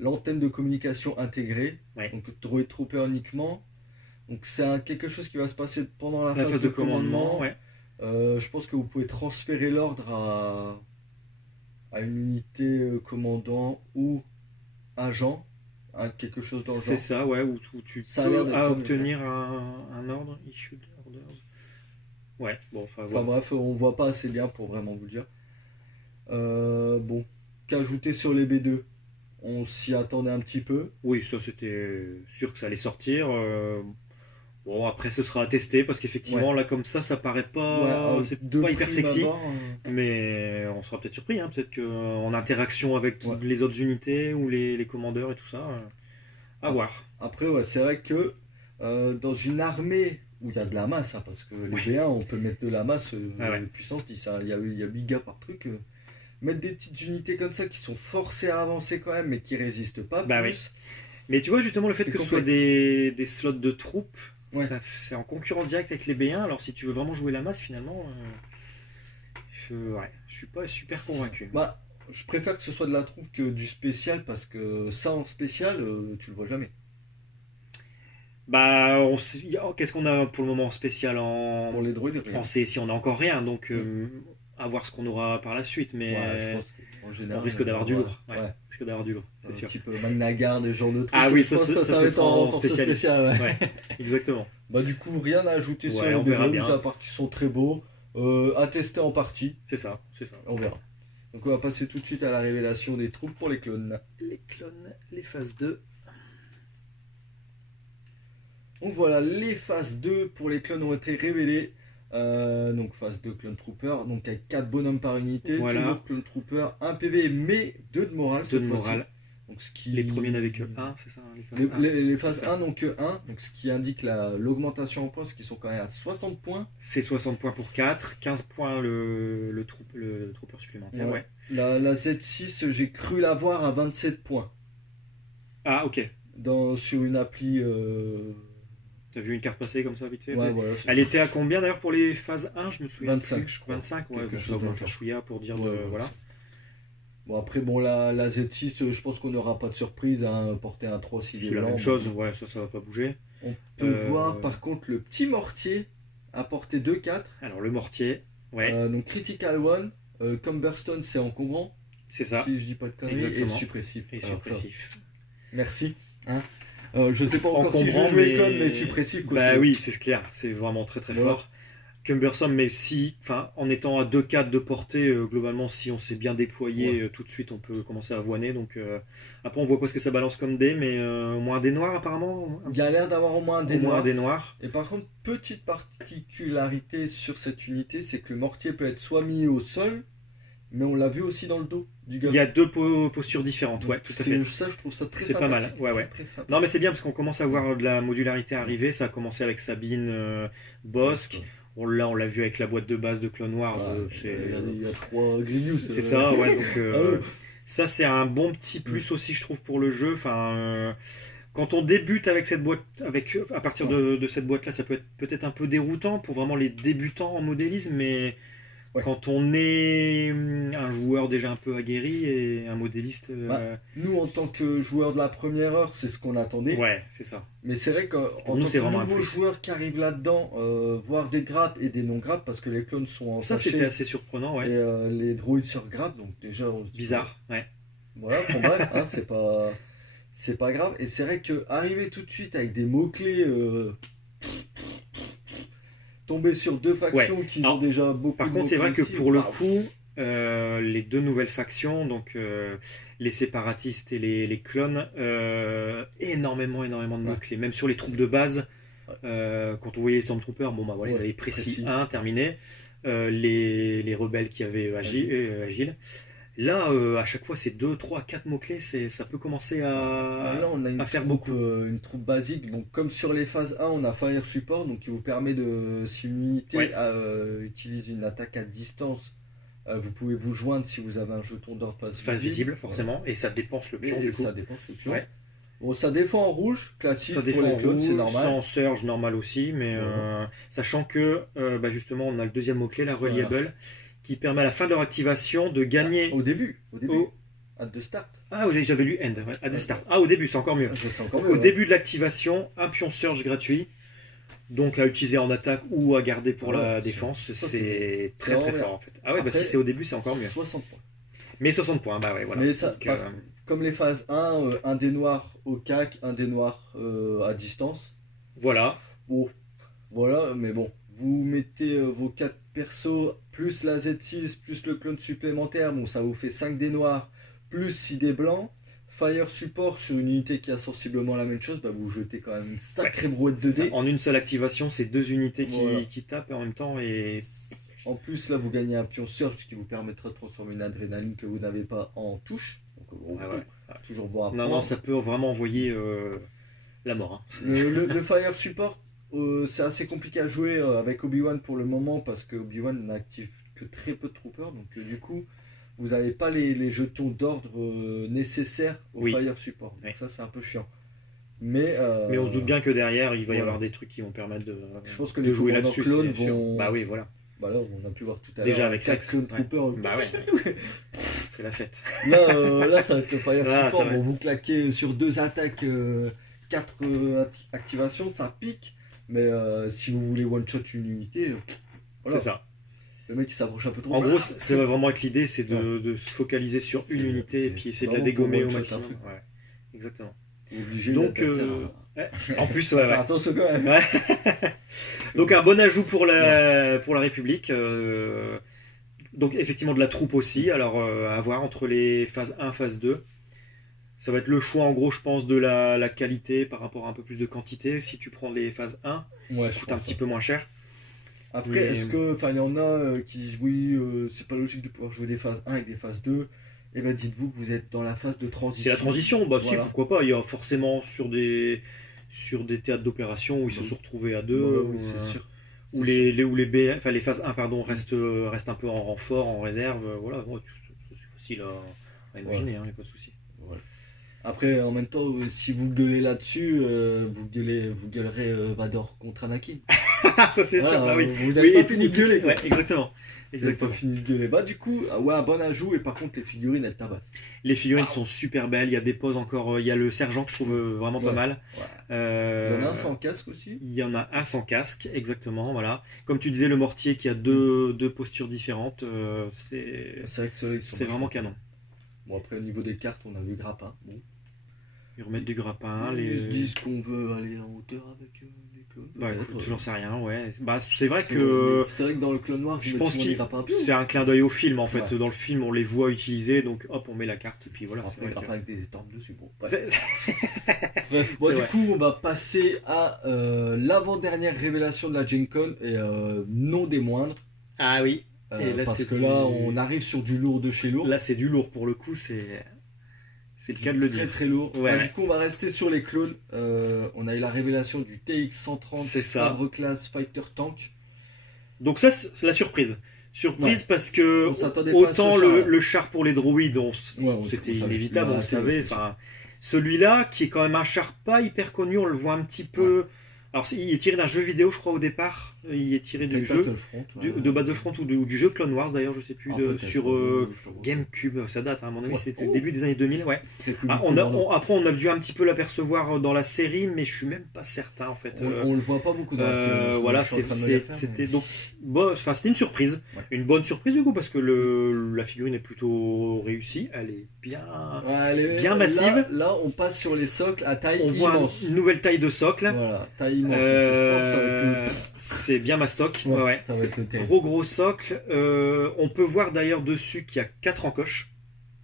l'antenne de communication intégrée, Ouais. donc droid trooper uniquement. Donc c'est quelque chose qui va se passer pendant la La phase phase de de commandement, ouais. Je pense que vous pouvez transférer l'ordre à une unité commandant ou agent, à quelque chose dans le C'est genre. ça, ouais, où tu Ça a l'air peux d'être ça, mais- obtenir un ordre, issued orders. Ouais, bon, enfin, Enfin voilà. bref, on voit pas assez bien pour vraiment vous le dire. Bon, qu'ajouter sur les B2? On s'y attendait un petit peu. Oui, ça c'était sûr que ça allait sortir. Bon, après ce sera à tester parce qu'effectivement, là comme ça paraît pas. Ouais, c'est de pas hyper prime sexy. abord, Mais on sera peut-être surpris, hein. Peut-être qu'en interaction avec Ouais. les autres unités ou les commandeurs et tout ça, à Ah. voir. Après, ouais, c'est vrai que dans une armée où il y a de la masse, hein, parce que les Ouais. B1, on peut mettre de la masse, Ah ouais. puissance 10, hein, il y a 8 gars par truc. Mettre des petites unités comme ça qui sont forcées à avancer quand même, mais qui résistent pas Bah plus. Mais tu vois, justement, le fait C'est que ce soit complexe. des slots de troupes, Ouais. c'est en concurrence directe avec les B1. Alors, si tu veux vraiment jouer la masse, finalement, je suis pas super convaincu. Bah, je préfère que ce soit de la troupe que du spécial, parce que ça en spécial, tu le vois jamais. Bah, qu'est-ce qu'on a pour le moment en spécial Pour les droïdes, rien. en C? Si on a encore rien, donc à voir ce qu'on aura par la suite, mais Ouais, je pense qu'en on général, risque d'avoir du lourd. Ouais. Ouais, on risque d'avoir du lourd, c'est Un sûr. petit peu Magna Garde, ce genre de truc. Ah oui, Je pense que ça va ce être sera en en force spécial. spéciale. Ouais. Ouais, exactement. Bah, du coup, rien à ajouter sur Ouais, les on verra bébés, bien. mis à part qu'ils sont très beaux. À tester en partie, C'est ça, c'est ça. on verra. Donc on va passer tout de suite à la révélation des troupes pour les clones. Les clones, les phases 2. Donc voilà, les phases 2 pour les clones ont été révélées. Donc phase 2 clone trooper, donc avec 4 bonhommes par unité, Voilà. toujours clone trooper, 1 PV mais 2 de morale 2 cette de fois-ci. morale. Donc ce qui... Les premiers n'avaient que 1, c'est ça hein, les phases Les, 1. les phases 1 n'ont que 1, donc ce qui indique l'augmentation en points, ce qui sont quand même à 60 points. C'est 60 points pour 4, 15 points le trooper supplémentaire. Ouais. La Z6, j'ai cru l'avoir à 27 points Ah, ok. sur une appli. T'as vu une carte passer comme ça vite fait? Ouais, voilà, Elle était à combien d'ailleurs pour les phases 1? Je me souviens. 25, plus. je crois. 25, ouais, Quelque bon, chose ça augmente comme un ça. chouïa pour dire Ouais, de. ouais, Voilà. Bon, après, bon, la Z6, je pense qu'on n'aura pas de surprise à porter un 3 s'il est C'est la blanc. même chose, ouais, ça va pas bouger. On peut voir par contre le petit mortier à portée 2-4. Alors le mortier, ouais, Donc Critical One, Cumberstone c'est encombrant, c'est ça. si je dis pas de conneries, Exactement. et suppressif. Et Alors, suppressif. ça, merci. Hein je sais pas encore si je Encombrant, joue les clones, mais suppressif quoi. Bah c'est- oui, c'est clair, c'est vraiment très très Voilà. fort. Cumbersome, mais si, enfin, en étant à 2-4 de portée, globalement, si on s'est bien déployé, Ouais. tout de suite, on peut commencer à avoiner. Donc, après, on voit pas ce que ça balance comme dés, mais au moins un dé noir, apparemment. Il y a l'air d'avoir au moins un Au dé moins un noir. dé noir. Et par contre, petite particularité sur cette unité, c'est que le mortier peut être soit mis au sol, mais on l'a vu aussi dans le dos du gars. Il y a deux postures différentes, ouais, tout à fait. Ça, je trouve ça très C'est pas mal, sympathique. ouais, ouais. Très sympathique. Non, mais c'est bien parce qu'on commence à voir de la modularité arriver. Ça a commencé avec Sabine Bosque. Là, on l'a vu avec la boîte de base de Clone Wars. Il y a 3 Green News. C'est ça, ouais. Donc, Ah ouais. ça, c'est un bon petit plus aussi, je trouve, pour le jeu. Enfin, quand on débute avec cette boîte, à partir de cette boîte-là, ça peut être peut-être un peu déroutant pour vraiment les débutants en modélisme, mais Ouais. quand on est un joueur déjà un peu aguerri et un modéliste, Nous, en tant que joueurs de la première heure, c'est ce qu'on attendait. ouais, c'est ça. Mais c'est vrai qu'en Pour nous, tant c'est que vraiment un nouveau plus. joueur qui arrive là-dedans, voir des grappes et des non-grappes, parce que les clones sont en Ça, sachet c'était assez surprenant, ouais. et les droïdes sur grappes, donc déjà on se dit, Bizarre, ouais. Voilà, bon, bref, hein, c'est pas grave. Et c'est vrai que arriver tout de suite avec des mots-clés, tomber sur deux factions qui Alors, ont déjà beaucoup Par de contre, c'est vrai que mots-clés pour le waouh. coup, les deux nouvelles factions, donc les séparatistes et les clones, énormément de Ouais. mots-clés. Même sur les troupes de base, Ouais. quand on voyait les Stormtroopers, bon bah voilà, Ouais, ils avaient précis précis. 1, terminé. Les rebelles qui avaient agile. Là, à chaque fois, c'est 2, 3, 4 mots-clés, ça peut commencer Là, on a à faire troupe, beaucoup. une troupe basique. Donc, comme sur les phases 1, on a Fire Support, donc qui vous permet de, si une unité Ouais. utilise une attaque à distance, vous pouvez vous joindre si vous avez un jeton d'ordre Phase visible, forcément, et ça dépense le pion, Et du coup. ça dépense le pion. Ouais. Bon, ça défend en rouge, classique Ça pour défend les en clones, c'est rouge, normal. sans surge normal aussi, mais Voilà. sachant que justement on a le deuxième mot-clé, la reliable, qui permet à la fin de leur activation de gagner. Au début. Au- At the start. Ah, j'avais lu end, ouais, à the start. Ah, au début, c'est encore mieux. Je sais encore Donc, mieux, au ouais. début de l'activation, un pion surge gratuit, donc à utiliser en attaque ou à garder pour Ouais, la ça, défense, ça, c'est très vraiment très bien. fort en fait. Ah ouais, Après, si c'est au début, c'est encore mieux. 60 points. Mais 60 points, bah ouais, voilà. Mais ça, Donc, comme les phases 1, un dé noir au CAC, un dé noir à distance. voilà. Bon, voilà, mais bon, vous mettez vos 4 persos, plus la Z6, plus le clone supplémentaire, bon, ça vous fait 5 dés noirs, plus 6 dés blancs. Fire Support sur une unité qui a sensiblement la même chose, bah vous jetez quand même une sacrée brouette de Ça, dés. en une seule activation, c'est deux unités Voilà. qui tapent en même temps et En plus, là, vous gagnez un pion Surge qui vous permettra de transformer une adrénaline que vous n'avez pas en touche. Donc, bon, ouais. toujours bon à Non, prendre. non, ça peut vraiment envoyer la mort. Hein. Le Fire Support, c'est assez compliqué à jouer avec Obi-Wan pour le moment parce que Obi-Wan n'active que très peu de troopers. Donc, du coup, vous n'avez pas les jetons d'ordre nécessaires au Oui. Fire Support. Donc, Ouais. ça, c'est un peu chiant. Mais Mais on se doute bien que derrière, il va y voilà. avoir des trucs qui vont permettre je pense que de les jouer commandants là-dessus. clones c'est sûr. vont. Bah oui, voilà. Bah là, on a pu voir tout à l'heure. Déjà avec 4 Rex, clone ouais. troopers. Bah ouais, c'est la fête. Là, ça va être le Fire Ah, Support. ça va Bon, vous claquez sur 2 attaques, 4 activations, ça pique. Mais si vous voulez one-shot une unité, voilà. C'est ça. Le mec, il s'approche un peu trop. En Voilà. gros, ça va vraiment être l'idée, c'est de se focaliser sur une C'est- unité et c'est- puis c'est essayer de la vraiment pour dégommer au one-shot un maximum. truc. Ouais, exactement. Obligé Donc, l'adversaire en plus, à- ouais, Faire ouais. attention quand même. Ouais. Donc un bon ajout pour la République. Donc effectivement de la troupe aussi. Alors à voir entre les phases 1 phase 2. Ça va être le choix en gros je pense de la qualité par rapport à un peu plus de quantité. Si tu prends les phases 1, Ouais, ça je coûte un pense, petit ouais. peu moins cher. Après, Mais- est-ce que, enfin, il y en a qui disent oui, c'est pas logique de pouvoir jouer des phases 1 avec des phases 2. Eh ben, dites-vous que vous êtes dans la phase de transition. C'est la transition, bah si Voilà. pourquoi pas. Il y a forcément sur des théâtres d'opération où ils se Oui. sont retrouvés à deux. Ouais, ou, oui, c'est sûr. Où C'est sûr. les phases 1 pardon, restent un peu en renfort, en réserve. Voilà, ouais, c'est facile à imaginer, il n'y a pas de souci. Ouais. Après, en même temps, si vous gueulez là-dessus, vous gueulerez Vador contre Anakin. Ça c'est sûr, Voilà, bah oui. vous avez Oui, pas et fini de tout- gueuler. Ouais, exactement. Vous avez pas Exactement. fini de gueuler. Bah, du coup, ouais, un bon ajout. Et par contre, les figurines, elles tabassent. Les figurines sont super belles. Il y a des poses encore. Il y a le sergent que je trouve vraiment pas Ouais. mal. Ouais. Euh, Il y en a un sans casque aussi. il y en a un sans casque, exactement. Voilà. Comme tu disais, le mortier qui a deux postures différentes. C'est C'est vrai que ceux-là, ils sont c'est vachement vraiment canon. Bon, après, au niveau des cartes, on a vu Grappin. Bon. Ils remettent du grappin. Ils se disent qu'on veut aller en hauteur avec les clones. Bah peut-être, écoute, ouais. j'en sais rien, ouais. Bah, c'est vrai C'est que c'est vrai que dans le clone noir, je vous pense mettez souvent des grappins un peu. c'est un clin d'œil au film en fait. Ouais. Dans le film, on les voit utiliser, donc hop, on met la carte et puis voilà. Après, c'est vrai grappins avec des storms dessus. Bon, que- bref. C'est- Bref, bon, C'est du vrai. coup, on va passer à l'avant-dernière révélation de la Gen Con et non des moindres. Ah oui. Et là, parce c'est que du- là, on arrive sur du lourd de chez lourd. Là, c'est du lourd pour le coup, c'est le cas de le Très dire. très lourd. Ouais, Bah, ouais. Du coup, on va rester sur les clones. On a eu la révélation du TX-130 C'est ça. Sabre Class Fighter Tank. Donc ça, c'est la surprise. Surprise Ouais. parce que On s'attendait pas à autant ce char-là. le char pour les droïdes, Ouais, c'était on savait. inévitable, Bah, on le c'est savait. spécial. Enfin, celui-là, qui est quand même un char pas hyper connu, on le voit un petit peu. Alors, il est tiré d'un jeu vidéo, je crois, au départ. Il est tiré du Peut-être jeu, Battlefront, ouais. de Battlefront ou du jeu Clone Wars, d'ailleurs, je sais plus, Ah, peut-être, sur je t'avoue. GameCube. Ça date, hein, à mon avis, Ouais. c'était le Oh. début des années 2000, ouais. Très cool, Ah, du coup, après, on a dû un petit peu l'apercevoir dans la série, mais je suis même pas certain, en fait. on le voit pas beaucoup dans la série. Voilà, je suis en train de me les faire, c'était mais- donc bon, enfin c'était une surprise, Ouais. une bonne surprise du coup parce que la figurine est plutôt réussie, elle est bien. Ouais, allez, bien là- massive. Là, on passe sur les socles à taille On voit immense. une nouvelle taille de socle. Voilà, taille immense. Je pense que ça va être C'est bien mastoc. le- Ouais, ouais. Ça va être terrible. Gros socle. On peut voir d'ailleurs dessus qu'il y a 4 encoches.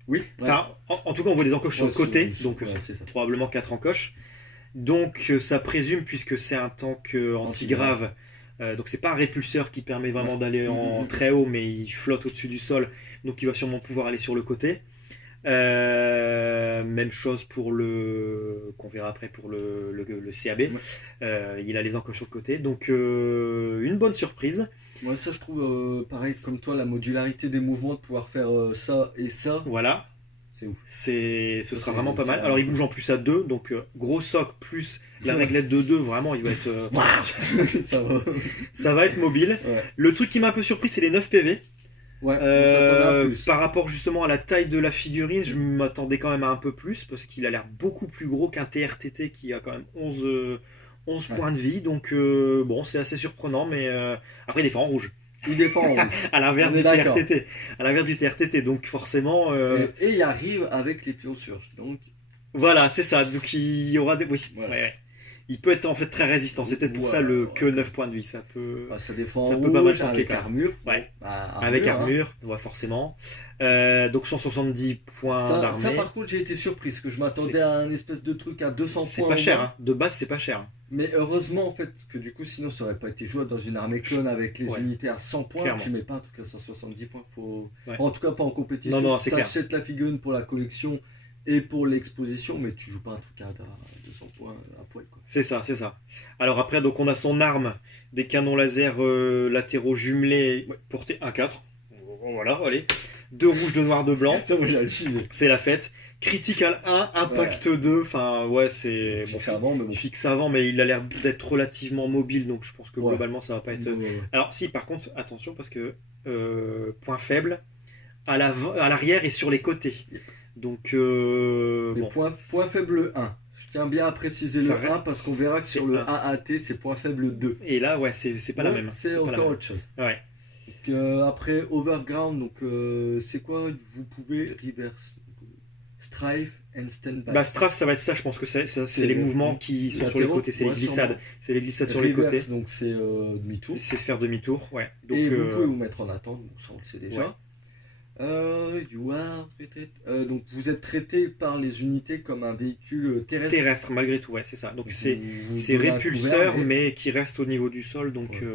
Oui, Enfin, en tout cas, on voit des encoches sur le côté, donc c'est ça. probablement 4 encoches. Donc ça présume, puisque c'est un tank anti-grave, donc c'est pas un répulseur qui permet vraiment d'aller en très haut, mais il flotte au-dessus du sol, donc il va sûrement pouvoir aller sur le côté. Même chose pour qu'on verra après pour le CAB. Il a les encoches sur le côté, donc une bonne surprise. Moi, ça, je trouve, pareil, comme toi, la modularité des mouvements, de pouvoir faire ça et ça, Voilà. c'est ouf. Ce Ça, sera c'est- vraiment pas c'est mal. vraiment Alors il cool. bouge en plus à 2, donc gros soc plus la Ouais. réglette de 2, vraiment il va être Ça va. ça va être mobile. Ouais. Le truc qui m'a un peu surpris, c'est les 9 PV. Ouais, on s'attendait à plus. Par rapport justement à la taille de la figurine, je m'attendais quand même à un peu plus parce qu'il a l'air beaucoup plus gros qu'un TRTT qui a quand même 11 Ouais. points de vie. Donc bon, c'est assez surprenant, mais après il est fait en rouge. Il défend en rouge. À l'inverse On du est d'accord. TRTT. À l'inverse du TRTT. Donc forcément, Et il arrive avec les pions surge. Donc, voilà, c'est ça. Donc il y aura des. Oui, Voilà. ouais, ouais. Il peut être en fait très résistant. C'est peut-être pour ça le Ouais. que 9 points de vie. Ça peut. bah, ça défend Ça en peut pas mal rouge, tanker, avec quand même. armure. Ouais. Bah, Avec hein. armure, ouais, forcément. Donc 170 points Ça, d'armée. par contre, j'ai été surpris parce que je m'attendais à un espèce de truc à 200 C'est points. pas au cher, moins. hein. De base c'est pas cher. Mais heureusement, en fait, que du coup, sinon, ça aurait pas été jouable dans une armée clone avec les Ouais. unités à 100 points. Clairement. Tu mets pas un truc à 170 points. Faut... Ouais. En tout cas, pas en compétition. Non, c'est tu clair. achètes la figurine pour la collection et pour l'exposition, mais tu joues pas un truc à 200 points à poil. Quoi. C'est ça, c'est ça. Alors après, donc on a son arme, des canons laser latéraux jumelés, portée 1-4. Voilà, allez. 2 rouges, 2 noirs, 2 blancs. Ça, moi, j'ai halluciné. C'est la fête. Critical 1, Impact 2. Enfin, ouais, c'est. Bon, c'est avant, mais bon. Il fixe avant, mais il a l'air d'être relativement mobile, donc je pense que Ouais. globalement ça va pas être. Ouais, ouais. Alors si, par contre, attention parce que point faible, à l'arrière et sur les côtés. Donc Mais bon, point faible 1. Je tiens bien à préciser Ça le reste- 1 parce qu'on verra que c'est sur le un. AAT, c'est point faible 2. et là ouais, c'est pas la Donc, même. C'est pas la encore même. autre chose. Ouais. Donc, Après Overground, donc c'est quoi? Vous pouvez reverse, Strife and Stand By. Bah, Strafe, ça va être ça, je pense que c'est les le- mouvements qui sont sur les côtés, c'est les ouais, glissades. sûrement. C'est les glissades sur les côtés. Reverse, donc c'est demi-tour. C'est faire demi-tour, ouais. Donc, Et vous pouvez vous mettre en attente, donc ça on le sait déjà. Ouais. You are treated- donc vous êtes traité par les unités comme un véhicule terrestre. terrestre, malgré tout, ouais, c'est ça. Donc Vous- c'est vous c'est donnez un répulseur, couvert, mais qui reste au niveau du sol, donc Ouais.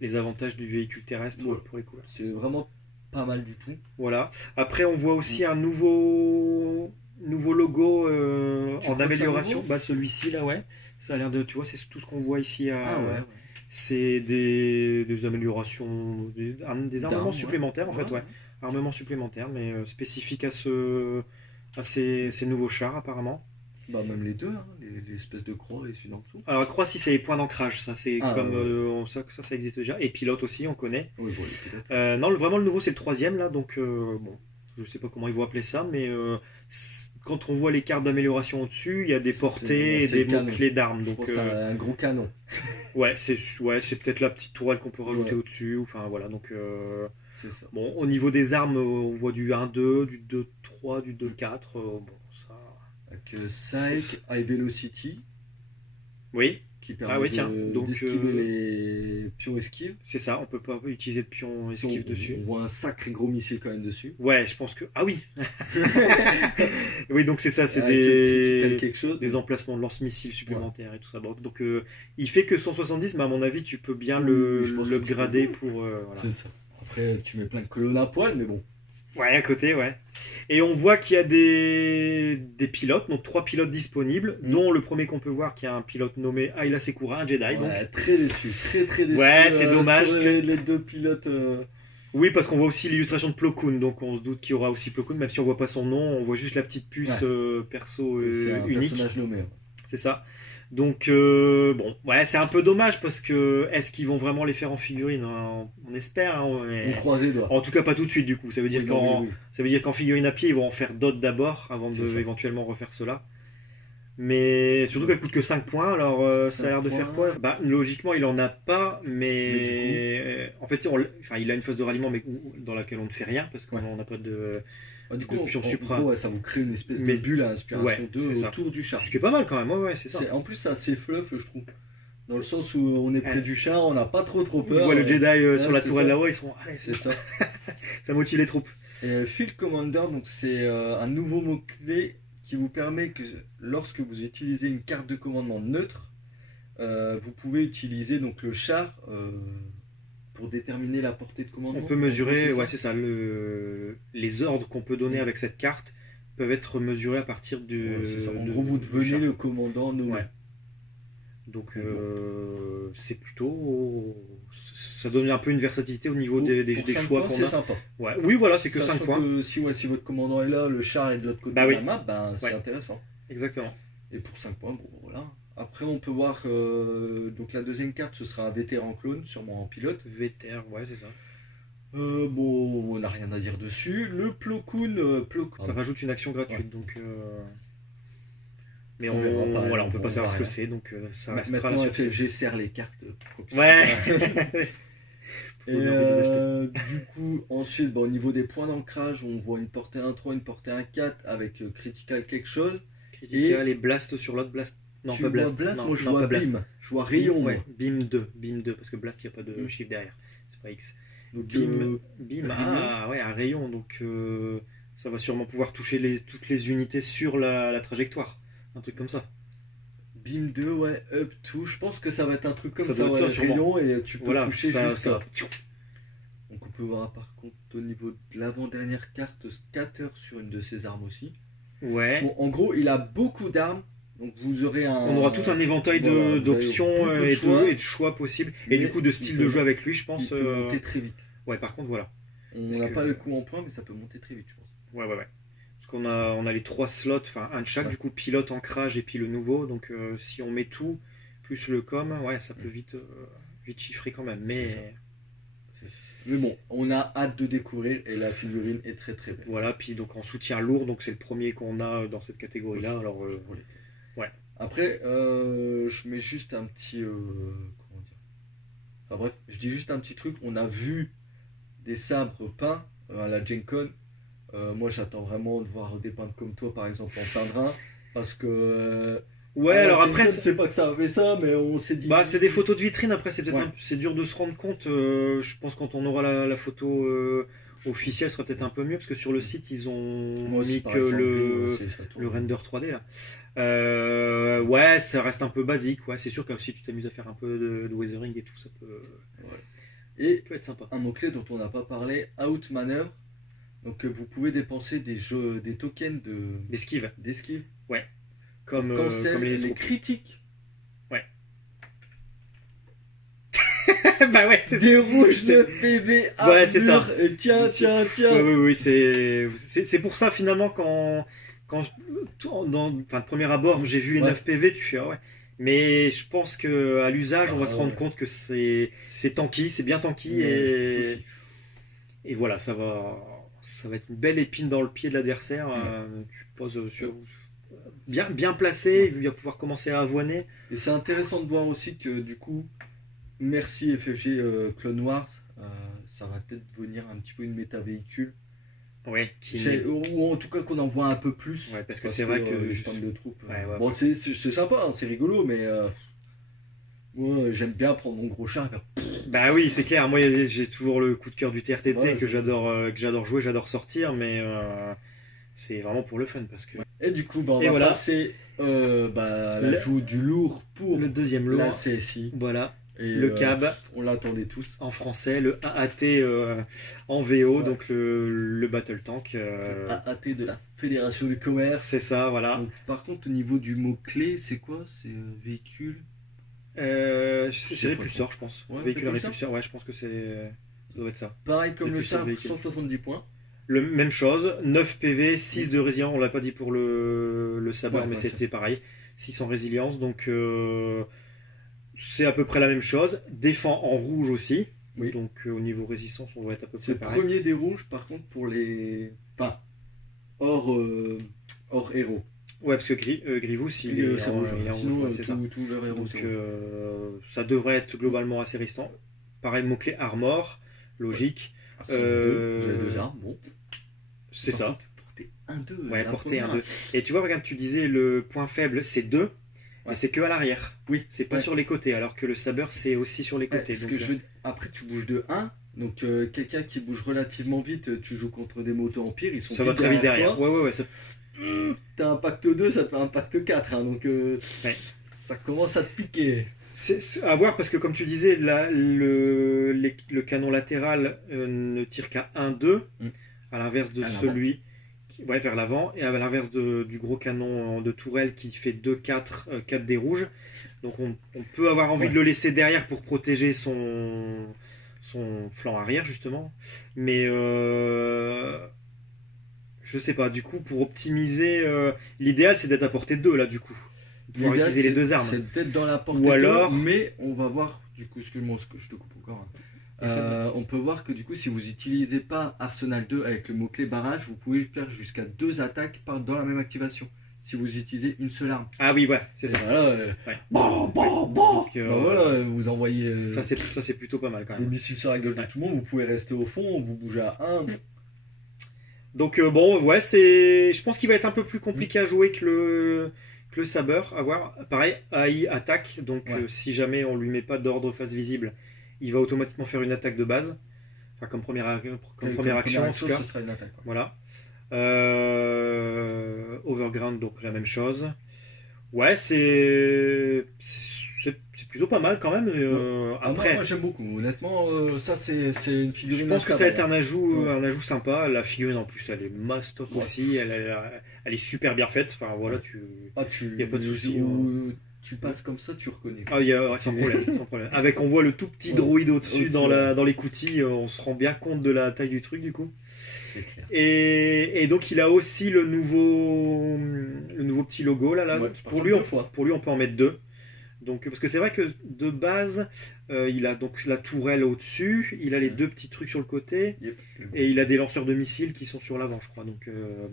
les avantages du véhicule terrestre Ouais. pour les couverts. c'est vraiment pas mal du tout. Voilà. Après, on voit aussi un nouveau logo Tu crois en que c'est un amélioration. nouveau Bah, celui-ci, là, ouais. Ça a l'air de, tu vois, c'est tout ce qu'on voit ici. Ah ouais. C'est des améliorations, des armements D'armes, supplémentaires, en fait, ouais. Armements supplémentaires, mais spécifiques à ces nouveaux chars, apparemment. Bah même les deux, hein, les espèces de croix et celui d'en dessous. Alors, croix, si c'est les points d'ancrage, ça, c'est Ah, comme. ouais. Ça existe déjà. Et pilote aussi, on connaît. Oui, bon, les pilotes. Non, vraiment, le nouveau, c'est le 3e, là, donc, bon, je sais pas comment ils vont appeler ça, mais quand on voit les cartes d'amélioration au-dessus, il y a des portées et c'est des le canon. mots-clés d'armes. Je Donc, pense que c'est un gros canon. ouais, c'est peut-être la petite tourelle qu'on peut rajouter Ouais. au-dessus. Enfin, voilà, donc. C'est ça. Bon, au niveau des armes, on voit du 1-2, du 2-3, du 2-4. Bon, ça. Avec Psych, High Velocity, Oui, qui permet Ah ouais, tiens, donc, d'esquiver les pions esquives. c'est ça, on peut pas utiliser de pion esquive dessus. On voit un sacré gros missile quand même dessus. Ouais, je pense que. Ah oui Oui, donc c'est ça, c'est Avec critical des. quelque chose. Des emplacements de lance-missiles supplémentaires et tout ça. Bon, donc il fait que 170, mais à mon avis, tu peux bien Oui, je pense que tu peux. grader pour. Voilà. C'est ça. Après, tu mets plein de colonnes à poil, mais bon. Ouais, à côté, ouais. Et on voit qu'il y a des pilotes, donc 3 pilotes disponibles, dont le premier qu'on peut voir qui est un pilote nommé Ayla Secura, un Jedi. Ouais, Donc. très déçu, très déçu. Ouais, c'est dommage. Sur les deux pilotes. Oui, parce qu'on voit aussi l'illustration de Plo Koon, donc on se doute qu'il y aura aussi Plo Koon, même si on voit pas son nom, on voit juste la petite puce Ouais. perso c'est un unique. personnage nommé. Ouais. C'est ça. Donc, bon, ouais, c'est un peu dommage parce que est-ce qu'ils vont vraiment les faire en figurine, hein, on espère, hein, mais- On croise les doigts. En tout cas, pas tout de suite, du coup. Ça veut dire Oui, non, qu'en oui. ça veut dire qu'en figurine à pied, ils vont en faire d'autres d'abord avant C'est de ça. éventuellement refaire cela. Mais surtout qu'elle coûte que 5 points, alors ça a l'air de 5 faire points. quoi? Bah, logiquement, il en a pas, mais, Mais en fait, enfin, il a une phase de ralliement, mais dans laquelle on ne fait rien parce qu'on Ouais. n'a pas de. Ah, du de coup, pion en supra. gros, ouais, ça vous crée une espèce Mais- de bulle à inspiration Ouais, 2 c'est ça. autour du char. Ce qui est pas mal quand même, ouais, c'est ça. En plus, c'est assez fluff, je trouve. Dans le sens où on est près Ouais. du char, on n'a pas trop Tu peur. vois le Jedi sur ouais, la c'est tourelle ça. là-haut, ils sont. Allez, C'est ça. ça motive les troupes. Et Field Commander, donc c'est un nouveau mot-clé qui vous permet que lorsque vous utilisez une carte de commandement neutre, vous pouvez utiliser donc le char pour déterminer la portée de commandement. On peut mesurer, C'est ça ouais, c'est ça. Les ordres qu'on peut donner Mm. avec cette carte peuvent être mesurés à partir du. Ouais, c'est ça. En de- gros, vous du devenez char. le commandant nommé. Ouais. Donc c'est plutôt. Ça donne un peu une versatilité au niveau des Pour des 5 choix points, qu'on c'est a. sympa. Ouais. Oui, voilà, c'est que Sachant 5 points. que si votre commandant est là, le char est de l'autre côté Bah de oui. la map, ben, c'est Ouais. intéressant. Exactement. Et pour 5 points, bon voilà. Après, on peut voir donc la deuxième carte, ce sera un vétéran clone, sûrement en pilote. VTR, ouais, c'est ça. Bon, on n'a rien à dire dessus. Le Plo Koon, Ça rajoute une action gratuite, Ouais. donc. Mais On verra pas, voilà, on on peut pas verra savoir ce que rien. c'est, donc ça restera la Maintenant, surprise. FFG serre les cartes. pour que Ouais. Et Faut bien les acheter. du coup, ensuite, au niveau des points d'ancrage, on voit une portée 1-3, une portée 1-4 avec critical quelque chose. Critical et blast sur l'autre blast. Non, Tu pas vois blast. Non, moi je non, vois pas blast. beam. Je vois rayon. Ouais, moi. beam 2, parce que blast, il n'y a pas de Mm. chiffre derrière. C'est pas X. Donc, Beam, rayon. ah ouais, un rayon, donc ça va sûrement pouvoir toucher toutes les unités sur la trajectoire. Un truc comme ça. Beam 2, ouais, up to. Je pense que ça va être un truc comme Ça ça, doit être ouais, ça, sûrement. rayon, et tu peux Voilà, toucher ça, juste ça. ça. Donc on peut voir par contre au niveau de l'avant-dernière carte, scatter sur une de ses armes aussi. Ouais. Bon, en gros, il a beaucoup d'armes, donc vous aurez un... On aura tout un éventail Voilà, vous avez d'options beaucoup de et choix. et de choix possibles. Mais Et du coup, de style il de peut- jeu avec lui, je Il pense. peut monter très vite. Ouais, par contre, voilà. On Parce n'a que- pas le coup en point, mais ça peut monter très vite, je pense. Ouais. Parce qu'on a les 3 slots, enfin un de chaque, Ouais. du coup, pilote, ancrage et puis le nouveau. Donc si on met tout, plus le com, ouais, ça peut vite chiffrer quand même. Mais C'est ça. Mais bon, on a hâte de découvrir et la figurine est très très belle. voilà, puis donc en soutien lourd, donc c'est le premier qu'on a dans cette catégorie-là. Aussi, Alors pour l'été. ouais. Après, je mets juste un petit... comment dire? Enfin bref, je dis juste un petit truc. On a vu des sabres peints à la Gen Con. Moi, j'attends vraiment de voir des peintres comme toi, par exemple, en peindre un. Parce que. Ouais, à la alors Gen après, Con, c'est pas que ça avait ça, mais on s'est dit. bah, c'est des photos de vitrine, après c'est peut-être Ouais. c'est dur de se rendre compte, je pense quand on aura la photo officielle, ce sera peut-être un peu mieux, parce que sur le site ils ont Moi aussi, mis par que exemple, le, ça tourne. le render 3D là. Ouais, ça reste un peu basique, ouais. C'est sûr que si tu t'amuses à faire un peu de weathering et tout, ça Ouais. Et peut être sympa. un mot-clé dont on n'a pas parlé, Outmaneuver. Donc, vous pouvez dépenser des tokens D'esquive, d'esquive. comme, Cancel comme les les troupes. critiques. Bah ouais, c'est Des rouges de PV à Ouais, c'est ça. Et tiens. Ouais, oui, oui, c'est pour ça finalement quand enfin, de premier abord j'ai vu les Ouais. 9 PV, tu fais ah ouais. Mais je pense que à l'usage, on va Ah se rendre ouais. compte que c'est tanky, c'est bien tanky Ouais, et voilà, ça va être une belle épine dans le pied de l'adversaire. Tu poses sur bien placé, il va pouvoir commencer à avoiner. Et c'est intéressant de voir aussi que du coup, merci FFG Clone Wars, ça va peut-être devenir un petit peu une méta véhicule. Ouais, Ou en tout cas qu'on en voit un peu plus. Ouais, parce que c'est vrai que les stands de troupes. Ouais. Bon, c'est sympa, hein, c'est rigolo, mais moi j'aime bien prendre mon gros char et faire. Bah oui, c'est clair. Moi, j'ai toujours le coup de cœur du TRTT Ouais, que j'adore jouer, j'adore sortir, mais c'est vraiment pour le fun parce que Et du coup, bah, on Et va voilà. passer l'ajout du lourd pour le deuxième lot, la CSI. voilà, Et, le cab On l'attendait tous. en français, le AAT en VO, Ouais. donc le battle tank. AAT de la Fédération du Commerce. C'est ça, voilà. Donc, par contre, au niveau du mot-clé, c'est quoi? C'est véhicule. C'est sais pas répulseur, je pense. Ouais, Véhicule à répulseur. répulseur, ouais, je pense que ça doit être ça. Pareil comme le Répulseur sabre, véhicule. 170 points. Même chose, 9 PV, 6 de résilience, on l'a pas dit pour le sabre, Ouais, mais ouais, c'était pareil, 6 en résilience, donc c'est à peu près la même chose. Défend en rouge aussi, Oui. donc au niveau résistance, on va être à peu C'est près le pareil. premier des rouges, par contre, pour les. Enfin, hors héros. Ouais, parce que Grievous, il est C'est en, rouge. il est en Sinon, rouge, ouais, c'est ça. tout leur héros, Donc c'est rouge. ça devrait être globalement assez résistant. Pareil, mot-clé armor, logique, Arsenal 2, vous avez deux armes, bon. c'est Par ça. contre, porter 1-2. Ouais, la porter un première. 2. Et tu vois, regarde, tu disais le point faible, c'est 2, Ouais. mais c'est que à l'arrière. Oui. C'est pas Ouais. sur les côtés, alors que le saber, c'est aussi sur les Ouais, côtés. ce Donc, que je veux... Après, tu bouges de 1. Donc, quelqu'un qui bouge relativement vite, tu joues contre des motos empire, ils sont ça va très vite derrière. toi. Ouais. Ça... T'as un pacte 2, ça te fait un pacte 4. Hein, donc, Ouais. ça commence à te piquer. C'est à voir parce que, comme tu disais, le canon latéral ne tire qu'à 1-2, à l'inverse de À l'avant. celui ouais, vers l'avant, et à l'inverse du gros canon de tourelle qui fait 2-4, 4 des rouges. Donc on peut avoir envie Ouais. de le laisser derrière pour protéger son flanc arrière, justement. Mais je sais pas, du coup, pour optimiser, l'idéal c'est d'être à portée 2 là, du coup. Pouvoir L'idéal, utiliser les c'est- deux armes. C'est peut-être dans la portée Ou 2, alors- mais on va voir, du coup, excuse-moi, je te coupe encore. On peut voir que du coup, si vous n'utilisez pas Arsenal 2 avec le mot-clé barrage, vous pouvez faire jusqu'à 2 attaques dans la même activation. Si vous utilisez une seule arme. Ah oui, ouais, c'est Et ça. voilà, Ouais. bon. Donc, Ben voilà, vous envoyez ça c'est plutôt pas mal quand des même. missiles sur la gueule de tout le monde, vous pouvez rester au fond, vous bougez à 1. Donc bon, ouais, je pense qu'il va être un peu plus compliqué à jouer que le saber. À voir. Pareil, AI attaque. Donc Ouais. si jamais on lui met pas d'ordre face visible, il va automatiquement faire une attaque de base. Enfin comme première action en tout cas. ce sera une attaque. Quoi. Voilà. Overground, donc la même chose. Ouais, c'est plutôt pas mal quand même. Après, moi j'aime beaucoup, honnêtement, ça c'est une figurine. je pense que ça va être instable, hein. un ajout sympa. La figurine en plus, elle est mastoc Ouais. aussi. Elle est super bien faite. Enfin voilà, y a pas de souci, Tu passes comme ça, tu reconnais. Ah, ouais, sans problème, sans problème. Avec, on voit le tout petit Ouais. droïde au-dessus Au-dessus, dans l'écoutille. On se rend bien compte de la taille du truc du coup. C'est clair. Et donc il a aussi le nouveau petit logo là. Ouais, par pour contre, lui, deux fois. pour lui, on peut en mettre 2. Donc, parce que c'est vrai que de base, il a donc la tourelle au-dessus, il a les 2 petits trucs sur le côté, Yep. et il a des lanceurs de missiles qui sont sur l'avant, je crois. Donc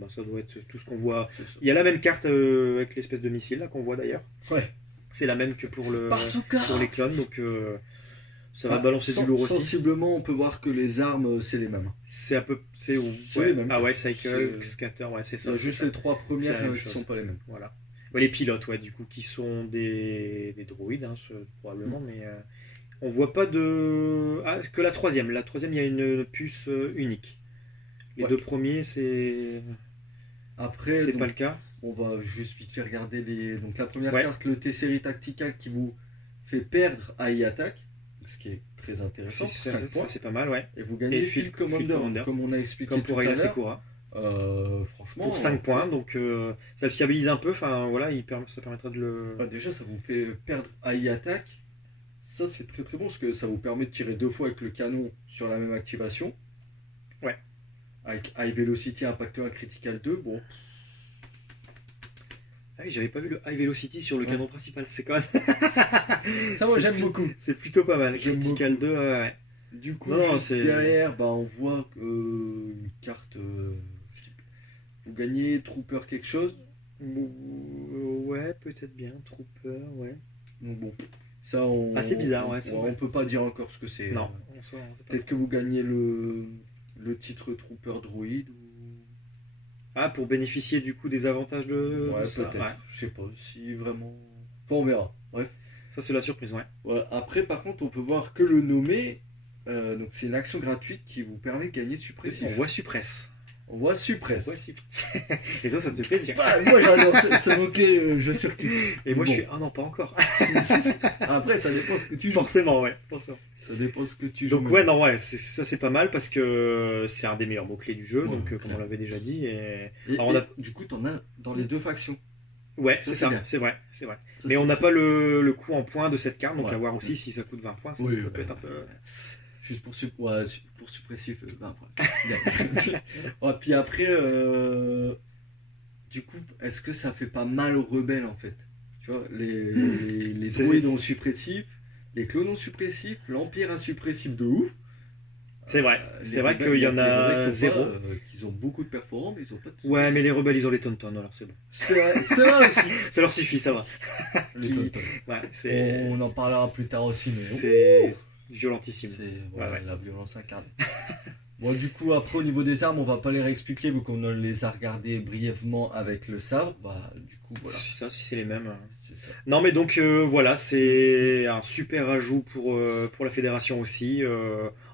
ça doit être tout ce qu'on voit. C'est ça. Il y a la même carte avec l'espèce de missile là qu'on voit d'ailleurs. Ouais. C'est la même que pour Bazooka. les clones, donc Ça va balancer du lourd aussi. Sensiblement, on peut voir que les armes, c'est les mêmes. C'est un peu. C'est les mêmes. Ah ouais, Cycle, C'est- Scatter, ouais, c'est Il ça. y a juste c'est les ça. 3 C'est la premières même qui chose. sont pas les mêmes. Voilà. Ouais, les pilotes, ouais, du coup, qui sont des droïdes, hein, probablement, mais on voit pas de. Ah, que la troisième. La troisième, il y a une puce unique. Les Ouais. deux premiers, c'est Après, donc, pas le cas. on va juste vite fait regarder les. Donc la première Ouais. carte, le T-Series Tactical qui vous fait perdre AI Attack, ce qui est très intéressant. Ça, 5 points. c'est pas mal, ouais. Et vous gagnez Et Field Field Commander, Commander. comme on a expliqué Comme tout pour à Ayla l'heure. Secura. Franchement. Pour 5 points, donc ça le fiabilise un peu. Enfin, voilà, ça permettrait de le. Bah, déjà, ça vous fait perdre AI Attack. Ça, c'est très très bon parce que ça vous permet de tirer 2 fois avec le canon sur la même activation. Ouais. Avec High Velocity, Impact 1, Critical 2. Bon, Ah oui, j'avais pas vu le High Velocity sur le Ouais. canon principal. C'est quand même. ça, moi C'est j'aime plus- beaucoup. C'est plutôt pas mal. J'aime Critical beaucoup. 2, ouais. Du coup, Non, juste c'est- derrière, bah, on voit une carte. Vous gagnez Trooper quelque chose. Ouais, peut-être bien. Trooper, ouais. Donc bon, ça on. Ah, c'est bizarre, ouais, c'est vrai. On peut pas dire encore ce que c'est. Non, on sait pas. Peut-être que vous gagnez le titre Trooper Droid ou. Ah, pour bénéficier du coup des avantages de Ouais, ça. peut-être. Ouais. Je sais pas si vraiment. Enfin, on verra. Bref. Ça, c'est la surprise, ouais. Voilà. Après, par contre, on peut voir que le nommer. Donc, c'est une action gratuite qui vous permet de gagner suppressif. On voit Suppress. On voit suppress. On voit Suppress. Et ça te fait plaisir. Bah, moi, j'adore ce mot-clé, je surkiffe. Et moi, Bon. je suis. Ah non, pas encore. Après, ça dépend ce que tu joues. Forcément, ouais. Forcément. Ça dépend ce que tu joues. Donc, ouais, non, ouais, ça, c'est pas mal parce que c'est un des meilleurs mots-clés du jeu. Ouais, donc, comme clair. on l'avait déjà dit. Et... Et, Alors, on a- du coup, t'en as dans les deux factions. Ouais, Ça, c'est c'est ça. bien. C'est vrai. C'est vrai. Ça, Mais c'est- on n'a pas le coût en points de cette carte. Donc, Ouais. à voir aussi si ça coûte 20 points. Ça, Oui, ça peut ouais. être un peu. Juste pour, pour suppressif, ben, voilà. Ouais, puis après, du coup, est-ce que ça fait pas mal aux rebelles en fait? Tu vois, les C'est- droïdes c'est- ont suppressif, les clones ont suppressif, l'Empire a suppressif de ouf. C'est vrai. Les C'est vrai rebelles, qu'il y en les rebelles a qui ont zéro. pas, qu'ils ont beaucoup de performants, mais ils ont pas de. Ouais, mais les rebelles, ils ont les tontons, alors c'est bon. C'est vrai aussi. Ça leur suffit, ça va. Les Qui- Tauntaun. Ouais, c'est. On en parlera plus tard aussi, mais. C'est violentissime. C'est voilà, Ouais, ouais. la violence incarnée. Bon, du coup, après, au niveau des armes, on va pas les réexpliquer vu qu'on les a regardées brièvement avec le sabre. Bah, du coup, voilà. Ça, si c'est les mêmes. C'est ça. Non, mais donc voilà, c'est un super ajout pour la fédération aussi.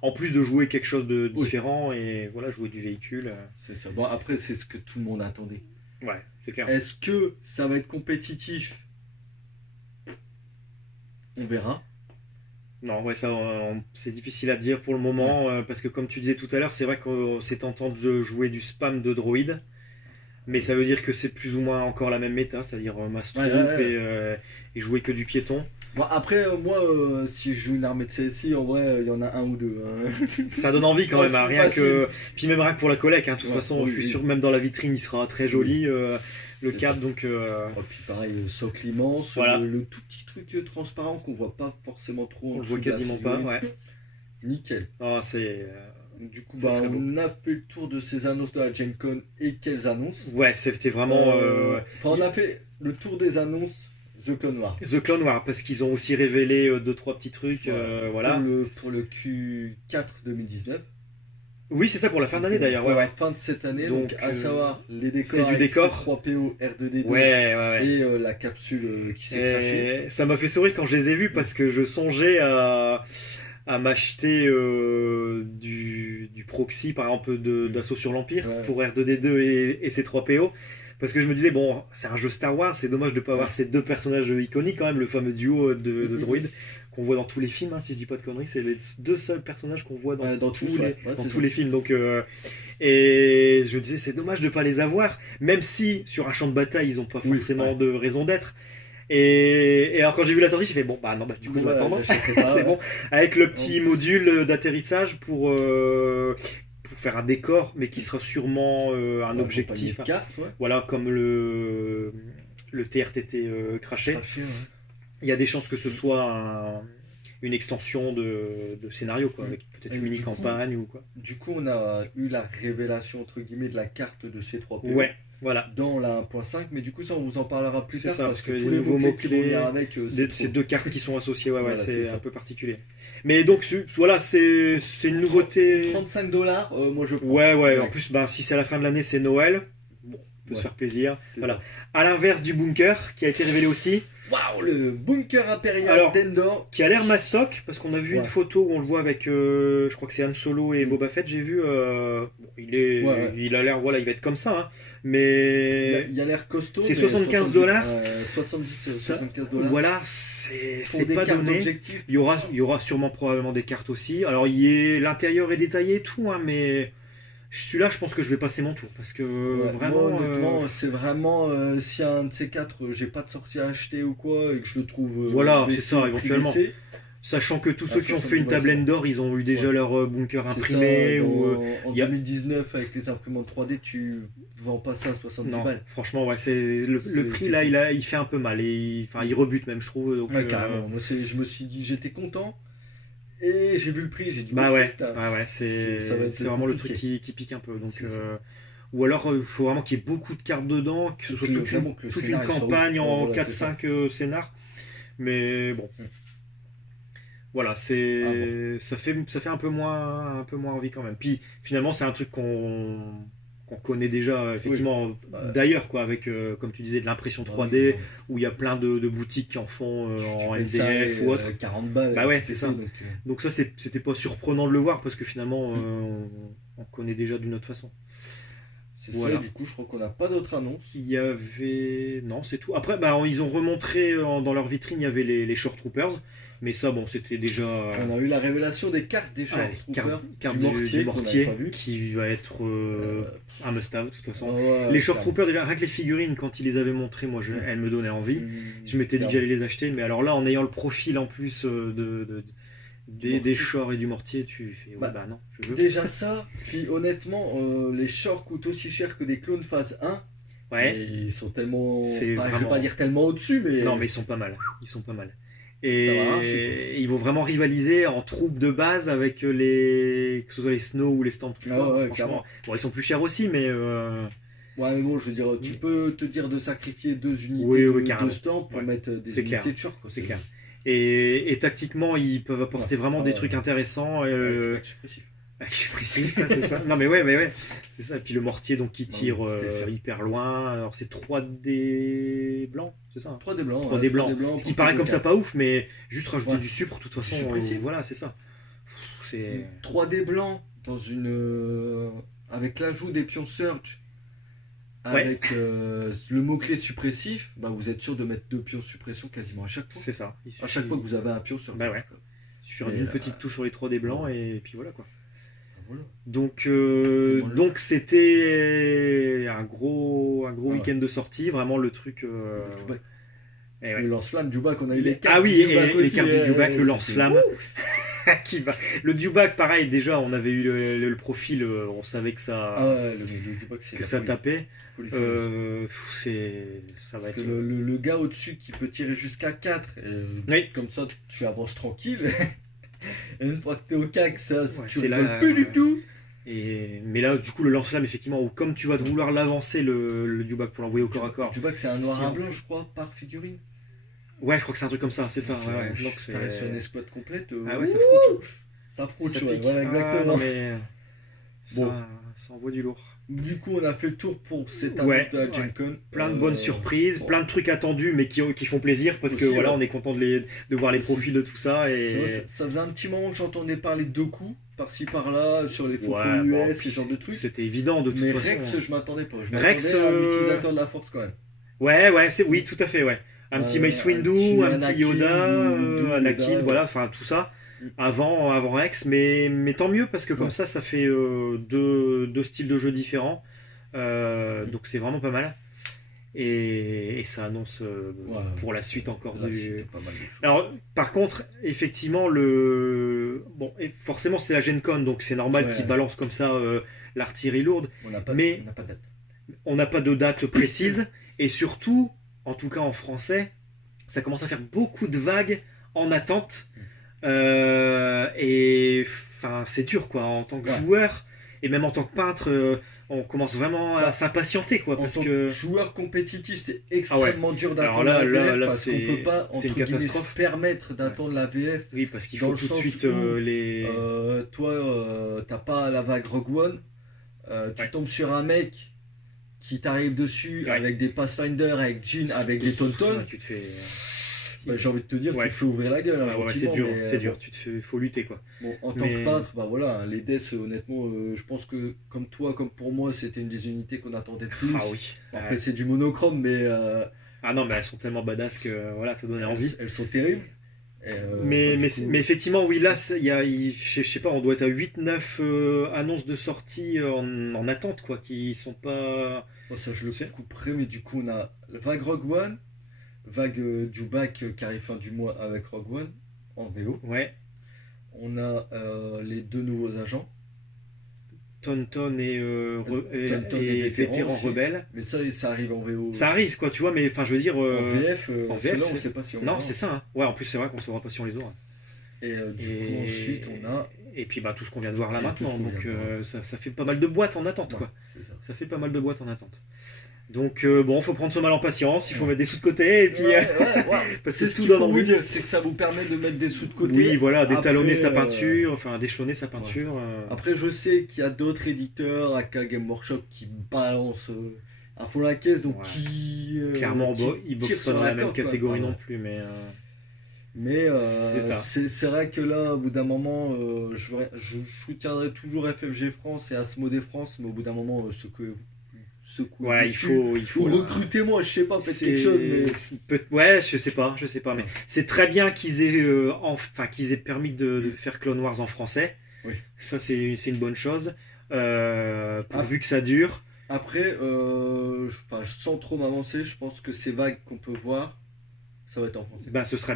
En plus de jouer quelque chose de différent et voilà, jouer du véhicule. C'est ça. Bon, après, c'est ce que tout le monde attendait. Ouais, c'est clair. Est-ce que ça va être compétitif? On verra. Non, ouais, ça, c'est difficile à dire pour le moment parce que comme tu disais tout à l'heure, c'est vrai que c'est tentant de jouer du spam de droïdes. Mais ça veut dire que c'est plus ou moins encore la même méta, c'est-à-dire mass troop Ouais. et jouer que du piéton. Bon, après, moi, si je joue une armée de CSI, en vrai, il y en a un ou deux. Hein. Ça donne envie quand Ouais, même, hein, c'est rien facile. que. Puis même rien que pour la collecte, hein, de toute Ouais, façon, oui, je suis oui. sûr que même dans la vitrine, il sera très joli, le C'est cap, ça. donc. Et puis pareil, le socle immense, Voilà. le tout petit truc transparent qu'on voit pas forcément trop. en On le dessous voit de la quasiment pas, figurine. ouais. Nickel. Ah, c'est. Du coup, C'est bah, très beau. on a fait le tour de ces annonces de la Gen Con et quelles annonces. Ouais, c'était vraiment. Enfin, on a fait le tour des annonces The Clone Wars. The Clone Wars, parce qu'ils ont aussi révélé 2-3 petits trucs, voilà. Pour le Q4 2019. Oui, c'est ça pour la fin d'année d'ailleurs, Pour ouais, la ouais. fin de cette année, Donc, donc, à savoir les décors. c'est du avec décor. 3PO, R2D2 Ouais, ouais. et la capsule qui s'est crachée. Et ça m'a fait sourire quand je les ai vus parce que je songeais à m'acheter du proxy, par exemple, d'Assaut sur l'Empire Ouais. pour R2D2 et C3PO. Parce que je me disais, bon, c'est un jeu Star Wars, c'est dommage de ne pas avoir ces deux personnages iconiques quand même, le fameux duo de droïdes qu'on voit dans tous les films, hein, si je dis pas de conneries, c'est les deux seuls personnages qu'on voit dans, Dans tous, tous, les, ouais. Ouais, dans c'est tous ça. les films. Donc, et je me disais, c'est dommage de ne pas les avoir, même si sur un champ de bataille, ils n'ont pas Oui, forcément ouais. de raison d'être. Et alors quand j'ai vu la sortie, j'ai fait bon bah non bah du coup je vais Ouais, attendre. j'achèterai pas, C'est ouais. bon, avec le petit module d'atterrissage pour faire un décor, mais qui sera sûrement un Ouais, objectif. compagnie de cartes, ouais. Voilà, comme le TRTT craché. Craché, ouais. Il y a des chances que ce soit une extension de scénario, quoi, avec peut-être Et une du mini-campagne ou quoi. Du coup, on a eu la révélation entre guillemets de la carte de C3PO. Ouais, Voilà. dans la 1.5, mais du coup ça on vous en parlera plus C'est tard ça, parce que les tous les nouveaux mots-clés qui vont mots-clés, venir avec, C'est deux cartes qui sont associées, ouais, Voilà, c'est c'est ça. un peu particulier. Mais donc, voilà, c'est une nouveauté. 35 $, moi je prends. Ouais, en plus, si c'est à la fin de l'année, c'est Noël. Bon, on peut se Ouais. faire plaisir. C'est Voilà. À l'inverse du bunker, qui a été révélé aussi, Waouh, le bunker impérial Alors, d'Endor. qui a l'air mastoc, parce qu'on a vu Ouais. une photo où on le voit avec, je crois que c'est Han Solo et Boba Fett, j'ai vu. Bon, Ouais. il a l'air, voilà, il va être comme ça, hein. Il Mais y a l'air costaud. C'est mais 75 $. 70, Ça- 75 $. voilà, c'est Pour des pas cartes donné. d'objectifs. Il y aura sûrement probablement des cartes aussi. Alors l'intérieur est détaillé et tout, hein, mais celui-là, je pense que je vais passer mon tour parce que Ouais, vraiment. moi, honnêtement, c'est vraiment si un de ces quatre, j'ai pas de sortie à acheter ou quoi, et que je le trouve. Voilà, baissé, c'est ça, prix éventuellement. baissé, Sachant que tous à ceux qui ont fait une 70 table balles, Endor, ils ont eu déjà Ouais. leur bunker c'est imprimé. ça, ou, en y a- 2019, avec les imprimantes 3D, tu vends pas ça à 70 Non, balles. franchement, ouais, le C'est- prix c'est là, cool. il fait un peu mal. Il rebute même, je trouve. Donc, Ouais, carrément. Moi, je me suis dit, j'étais content, et j'ai vu le prix, j'ai dit, Bah oh, ouais, putain. ouais, Ça va être c'est vraiment le compliqué. truc qui pique un peu. Donc, C'est ça. ou alors, il faut vraiment qu'il y ait beaucoup de cartes dedans, que ce soit que toute vraiment que le toute une scénar, il soit campagne ouf. en Ouais, voilà, c'est ça. 4-5 scénars. Mais bon. Mm. Voilà, Ah ça fait un peu moins envie quand même. Puis finalement, c'est un truc qu'on connaît déjà, effectivement, Bah, d'ailleurs, quoi, avec, comme tu disais, de l'impression 3D, où il y a plein de boutiques qui en font en Tu payes ça, MDF ou autre. 40 balles. Bah ouais, tu c'est sais, ça. donc, Donc ça, c'était pas surprenant de le voir parce que finalement, on connaît déjà d'une autre façon. c'est Voilà. ça, du coup, je crois qu'on n'a pas d'autres annonces. Il y avait... Non, c'est tout. Après, ils ont remontré dans leur vitrine, il y avait les Shore Troopers. Mais ça, bon, c'était déjà... On a eu la révélation des cartes des Ah, Shore les Troopers, cartes du du mortier, qu'on mortier n'avait pas vu. qui va être un must-have, de toute façon. Ouais, Les Shore clairement. Troopers, déjà, rien que les figurines, quand ils les avaient montrées, moi, elles me donnaient envie. Je m'étais dit que j'allais les acheter, mais alors là, en ayant le profil en plus des mortier. Shore et du mortier, tu fais, ouais, Bah, non, je veux. Déjà ça, puis honnêtement, les Shore coûtent aussi cher que des clones phase 1. Ouais. Et ils sont tellement. C'est Je vais vraiment- pas dire tellement au-dessus, mais. Non, mais ils sont pas mal. Ils sont pas mal. Ça va arracher, Et ils vont vraiment rivaliser en troupes de base avec que ce soit les Snow ou les Stormtroopers. Ah ouais, franchement. clairement. Bon, ils sont plus chers aussi, mais Ouais, mais bon, je veux dire, tu peux te dire de sacrifier 2 unités Oui, de carrément. Storm pour Ouais. mettre des C'est unités clair. de Shore, quoi. c'est clair. Et tactiquement, ils peuvent apporter Ouais. vraiment Ah des ouais. trucs intéressants. Avec suppressif. Précis, c'est ça. Non, mais ouais. C'est ça. Et puis le mortier donc, qui Non, tire c'était sûr. hyper loin. Alors c'est 3D blanc, c'est ça, hein 3D blancs. 3D blanc. Ce qui paraît comme ça pas ouf, mais juste rajouter Ouais. du sucre, de toute façon, Suppressif. voilà, c'est ça. C'est... 3D blanc dans une. Avec l'ajout des pions Surge. Ouais. Avec le mot-clé suppressif, bah vous êtes sûr de mettre 2 pions suppression quasiment à chaque fois. C'est ça. À chaque fois que vous avez un pion sur Bah ouais. Il suffira d'une petite touche sur les 3D blancs et puis voilà quoi. Voilà. Donc, Voilà. donc c'était un gros ouais. week-end de sortie, vraiment le truc. Le Dewback. Et ouais. Le lance-flamme du bac, on a eu les cartes. Ah oui, du et Dewback les aussi, cartes du Dewback, le c'était- lance-flamme. Qui va. Le Dewback, pareil, déjà, on avait eu le profil, on savait que ça, Ah ouais, le Dewback, c'est que la ça folie. tapait. Folie, folie. Ça va Parce être. que le gars au-dessus qui peut tirer jusqu'à 4, Oui. comme ça tu avances tranquille. Et une fois que t'es au CAC, ça, Ouais, tu c'est là, rigoles plus du ouais. tout. Mais là, du coup, le lance-flamme, effectivement, où comme tu vas vouloir l'avancer, le Dewback pour l'envoyer au corps à corps. Le Dewback, c'est un noir Si à on- blanc, je crois, par figurine. Ouais, je crois que c'est un truc comme ça, c'est ça. Ouais. Donc, c'est... T'arrives sur une escouade complète. Ah ouais, ça wouh, froute. ça froute, Ça ouais, pique. voilà, Ah, exactement. non, mais Bon. ça envoie du lourd. Du coup, on a fait le tour pour cette Ouais, annonce de la ouais. Gen Con. Plein de bonnes surprises, bon. plein de trucs attendus, mais qui font plaisir parce que Aussi, voilà, ouais. on est content de voir les Aussi. profils de tout ça. C'est Et... vrai, ça faisait un petit moment que j'entendais parler de Doku, par-ci par-là, sur les faux Ouais, bon, US, puis ce genre de trucs. C'était évident de toute Mais façon. Rex, je m'attendais pas. Je Rex, m'attendais à un utilisateur de la force quand même. Ouais, oui, tout à fait, ouais. Un petit Mace Windu, un petit Anakin, Yoda, Windu, Anakin, Yoda, voilà, enfin tout ça. Mm. Avant Rex, mais tant mieux parce que comme Ouais. ça fait deux styles de jeu différents. Donc c'est vraiment pas mal. Et ça annonce Ouais. pour la suite encore Là, du. c'était pas mal de choses. Alors, par contre, effectivement, et forcément, c'est la Gen Con, donc c'est normal Ouais. qu'ils balancent comme ça l'artillerie lourde. On n'a pas, mais- on n'a pas de date. On n'a pas de date précise, et surtout, en tout cas en français, ça commence à faire beaucoup de vagues en attente. Et enfin, c'est dur, quoi, en tant que Ouais. joueur. Et même en tant que peintre, on commence vraiment à s'impatienter, quoi, En parce tant que que joueur compétitif, c'est extrêmement dur d'attendre Alors là, la VF là, parce qu'on c'est- peut pas, c'est une entre guillemets, se catastrophe. permettre d'attendre la VF. oui, parce qu'il dans faut le tout de sens suite où, les. Toi, t'as pas la vague Rogue One, tu Ouais. tombes sur un mec qui t'arrive dessus Ouais. avec des Pathfinder, avec Jean, avec des Tauntaun, Ouais, tu te fais. bah, j'ai envie de te dire, Ouais. tu te fais ouvrir la gueule, hein, Ouais, c'est gentiment, dur, mais, c'est dur. Faut lutter, quoi. Bon, en tant Mais- que peintre, bah voilà, les Deaths, honnêtement, je pense que comme toi, comme pour moi, c'était une des unités qu'on attendait le plus. Ah oui. Bon, après, c'est du monochrome, mais Ah non, mais elles sont tellement badass que voilà, ça donnait envie. elles sont terribles. Et, Mais, bah, mais, du coup, mais effectivement, oui, là, je sais pas, on doit être à 8-9 annonces de sortie en attente, quoi, qui sont pas. oh, ça, je le couperai, mais du coup, on a la vague Rogue One, vague du bac qui arrive fin du mois avec Rogue One en VO. Ouais, On a les 2 nouveaux agents, Tauntaun Tauntaun et et Vétéran Vétéran aussi. Rebelle. mais ça arrive en VO. Ça arrive, quoi, tu vois, mais enfin, je veux dire. En VF, en c'est VF, là, on c'est- sait pas si on Non, aura. c'est ça, hein. Ouais, en plus, c'est vrai qu'on saura pas si on les aura. Et du coup, ensuite, on a. Et puis, bah, tout ce qu'on vient de voir là Et tout maintenant. ce qu'on Donc, vient de voir. ça fait pas mal de boîtes en attente, Ouais, quoi. c'est ça. Ça fait pas mal de boîtes en attente. Donc, bon, faut prendre son mal en patience, il faut Ouais. mettre des sous de côté, et puis. Ouais, ouais. parce C'est que ce tout qu'il donne faut vous envie. dire, c'est que ça vous permet de mettre des sous de côté. Oui, voilà, d'étalonner Après, sa peinture, enfin d'échelonner sa peinture. Après, je sais qu'il y a d'autres éditeurs, aka Game Workshop, qui balancent à fond la caisse, donc Ouais. qui. Clairement, qui ils tirent boxent pas sur dans la même corde, quoi. catégorie Ah, non ouais. plus, mais. Mais C'est ça. c'est vrai que là, au bout d'un moment, je soutiendrai toujours FFG France et Asmodée France, mais au bout d'un moment, secouez Ouais, il faut. Ou recrutez-moi, je sais pas, faites quelque chose, mais. Ouais, je sais pas, mais c'est très bien qu'ils aient, qu'ils aient permis de faire Clone Wars en français. Oui. Ça, c'est une bonne chose. Pourvu que ça dure. Après, sans trop m'avancer, je pense que ces vagues qu'on peut voir, ça va être en français. Ben, ce serait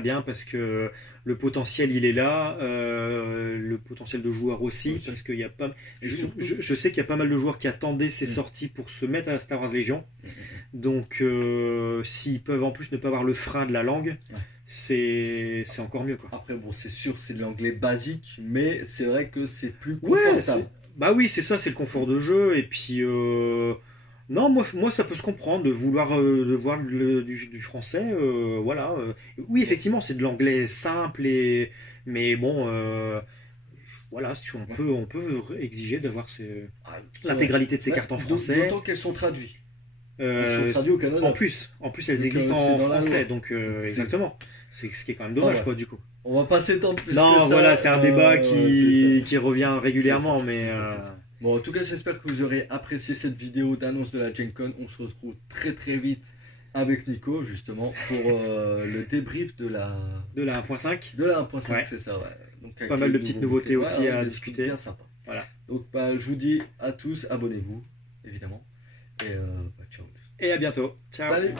bien parce que le potentiel il est là, le potentiel de joueurs aussi, Aussi. parce qu'il y a pas. Et surtout- Je sais qu'il y a pas mal de joueurs qui attendaient ces Mm. sorties pour se mettre à Star Wars Légion. Donc, s'ils peuvent en plus ne pas avoir le frein de la langue, Ouais. c'est encore mieux, quoi. Après, bon, c'est sûr, c'est de l'anglais basique, mais c'est vrai que c'est plus Ouais, confortable. bah oui, c'est ça, c'est le confort de jeu. Et puis, non, moi, ça peut se comprendre de vouloir de voir du français. Voilà. Oui, effectivement, c'est de l'anglais simple, mais bon, voilà, si on peut exiger d'avoir Ah, l'intégralité de ces cartes en français. D'autant qu'elles sont traduites. Elles Euh, sont traduites au Canada. en plus, elles Donc, existent c'est en dans la français, loi. donc C'est- exactement. C'est ce qui est quand même dommage, Ah ouais. quoi, du coup. On va pas s'étendre plus que Non, ça. voilà, c'est un débat ouais, qui revient régulièrement, c'est ça, mais c'est ça, c'est ça. Bon, en tout cas, j'espère que vous aurez apprécié cette vidéo d'annonce de la Gen Con. On se retrouve très très vite avec Nico, justement, pour le débrief de la de la 1.5. 1.5, Ouais. c'est ça, ouais. Donc, avec Pas mal les de petites nouveaux nouveautés bouquets. aussi Ouais, à des discuter. trucs bien sympa. Voilà. Donc, bah, je vous dis à tous, abonnez-vous, évidemment. Et ciao. Et à bientôt. Ciao. Salut.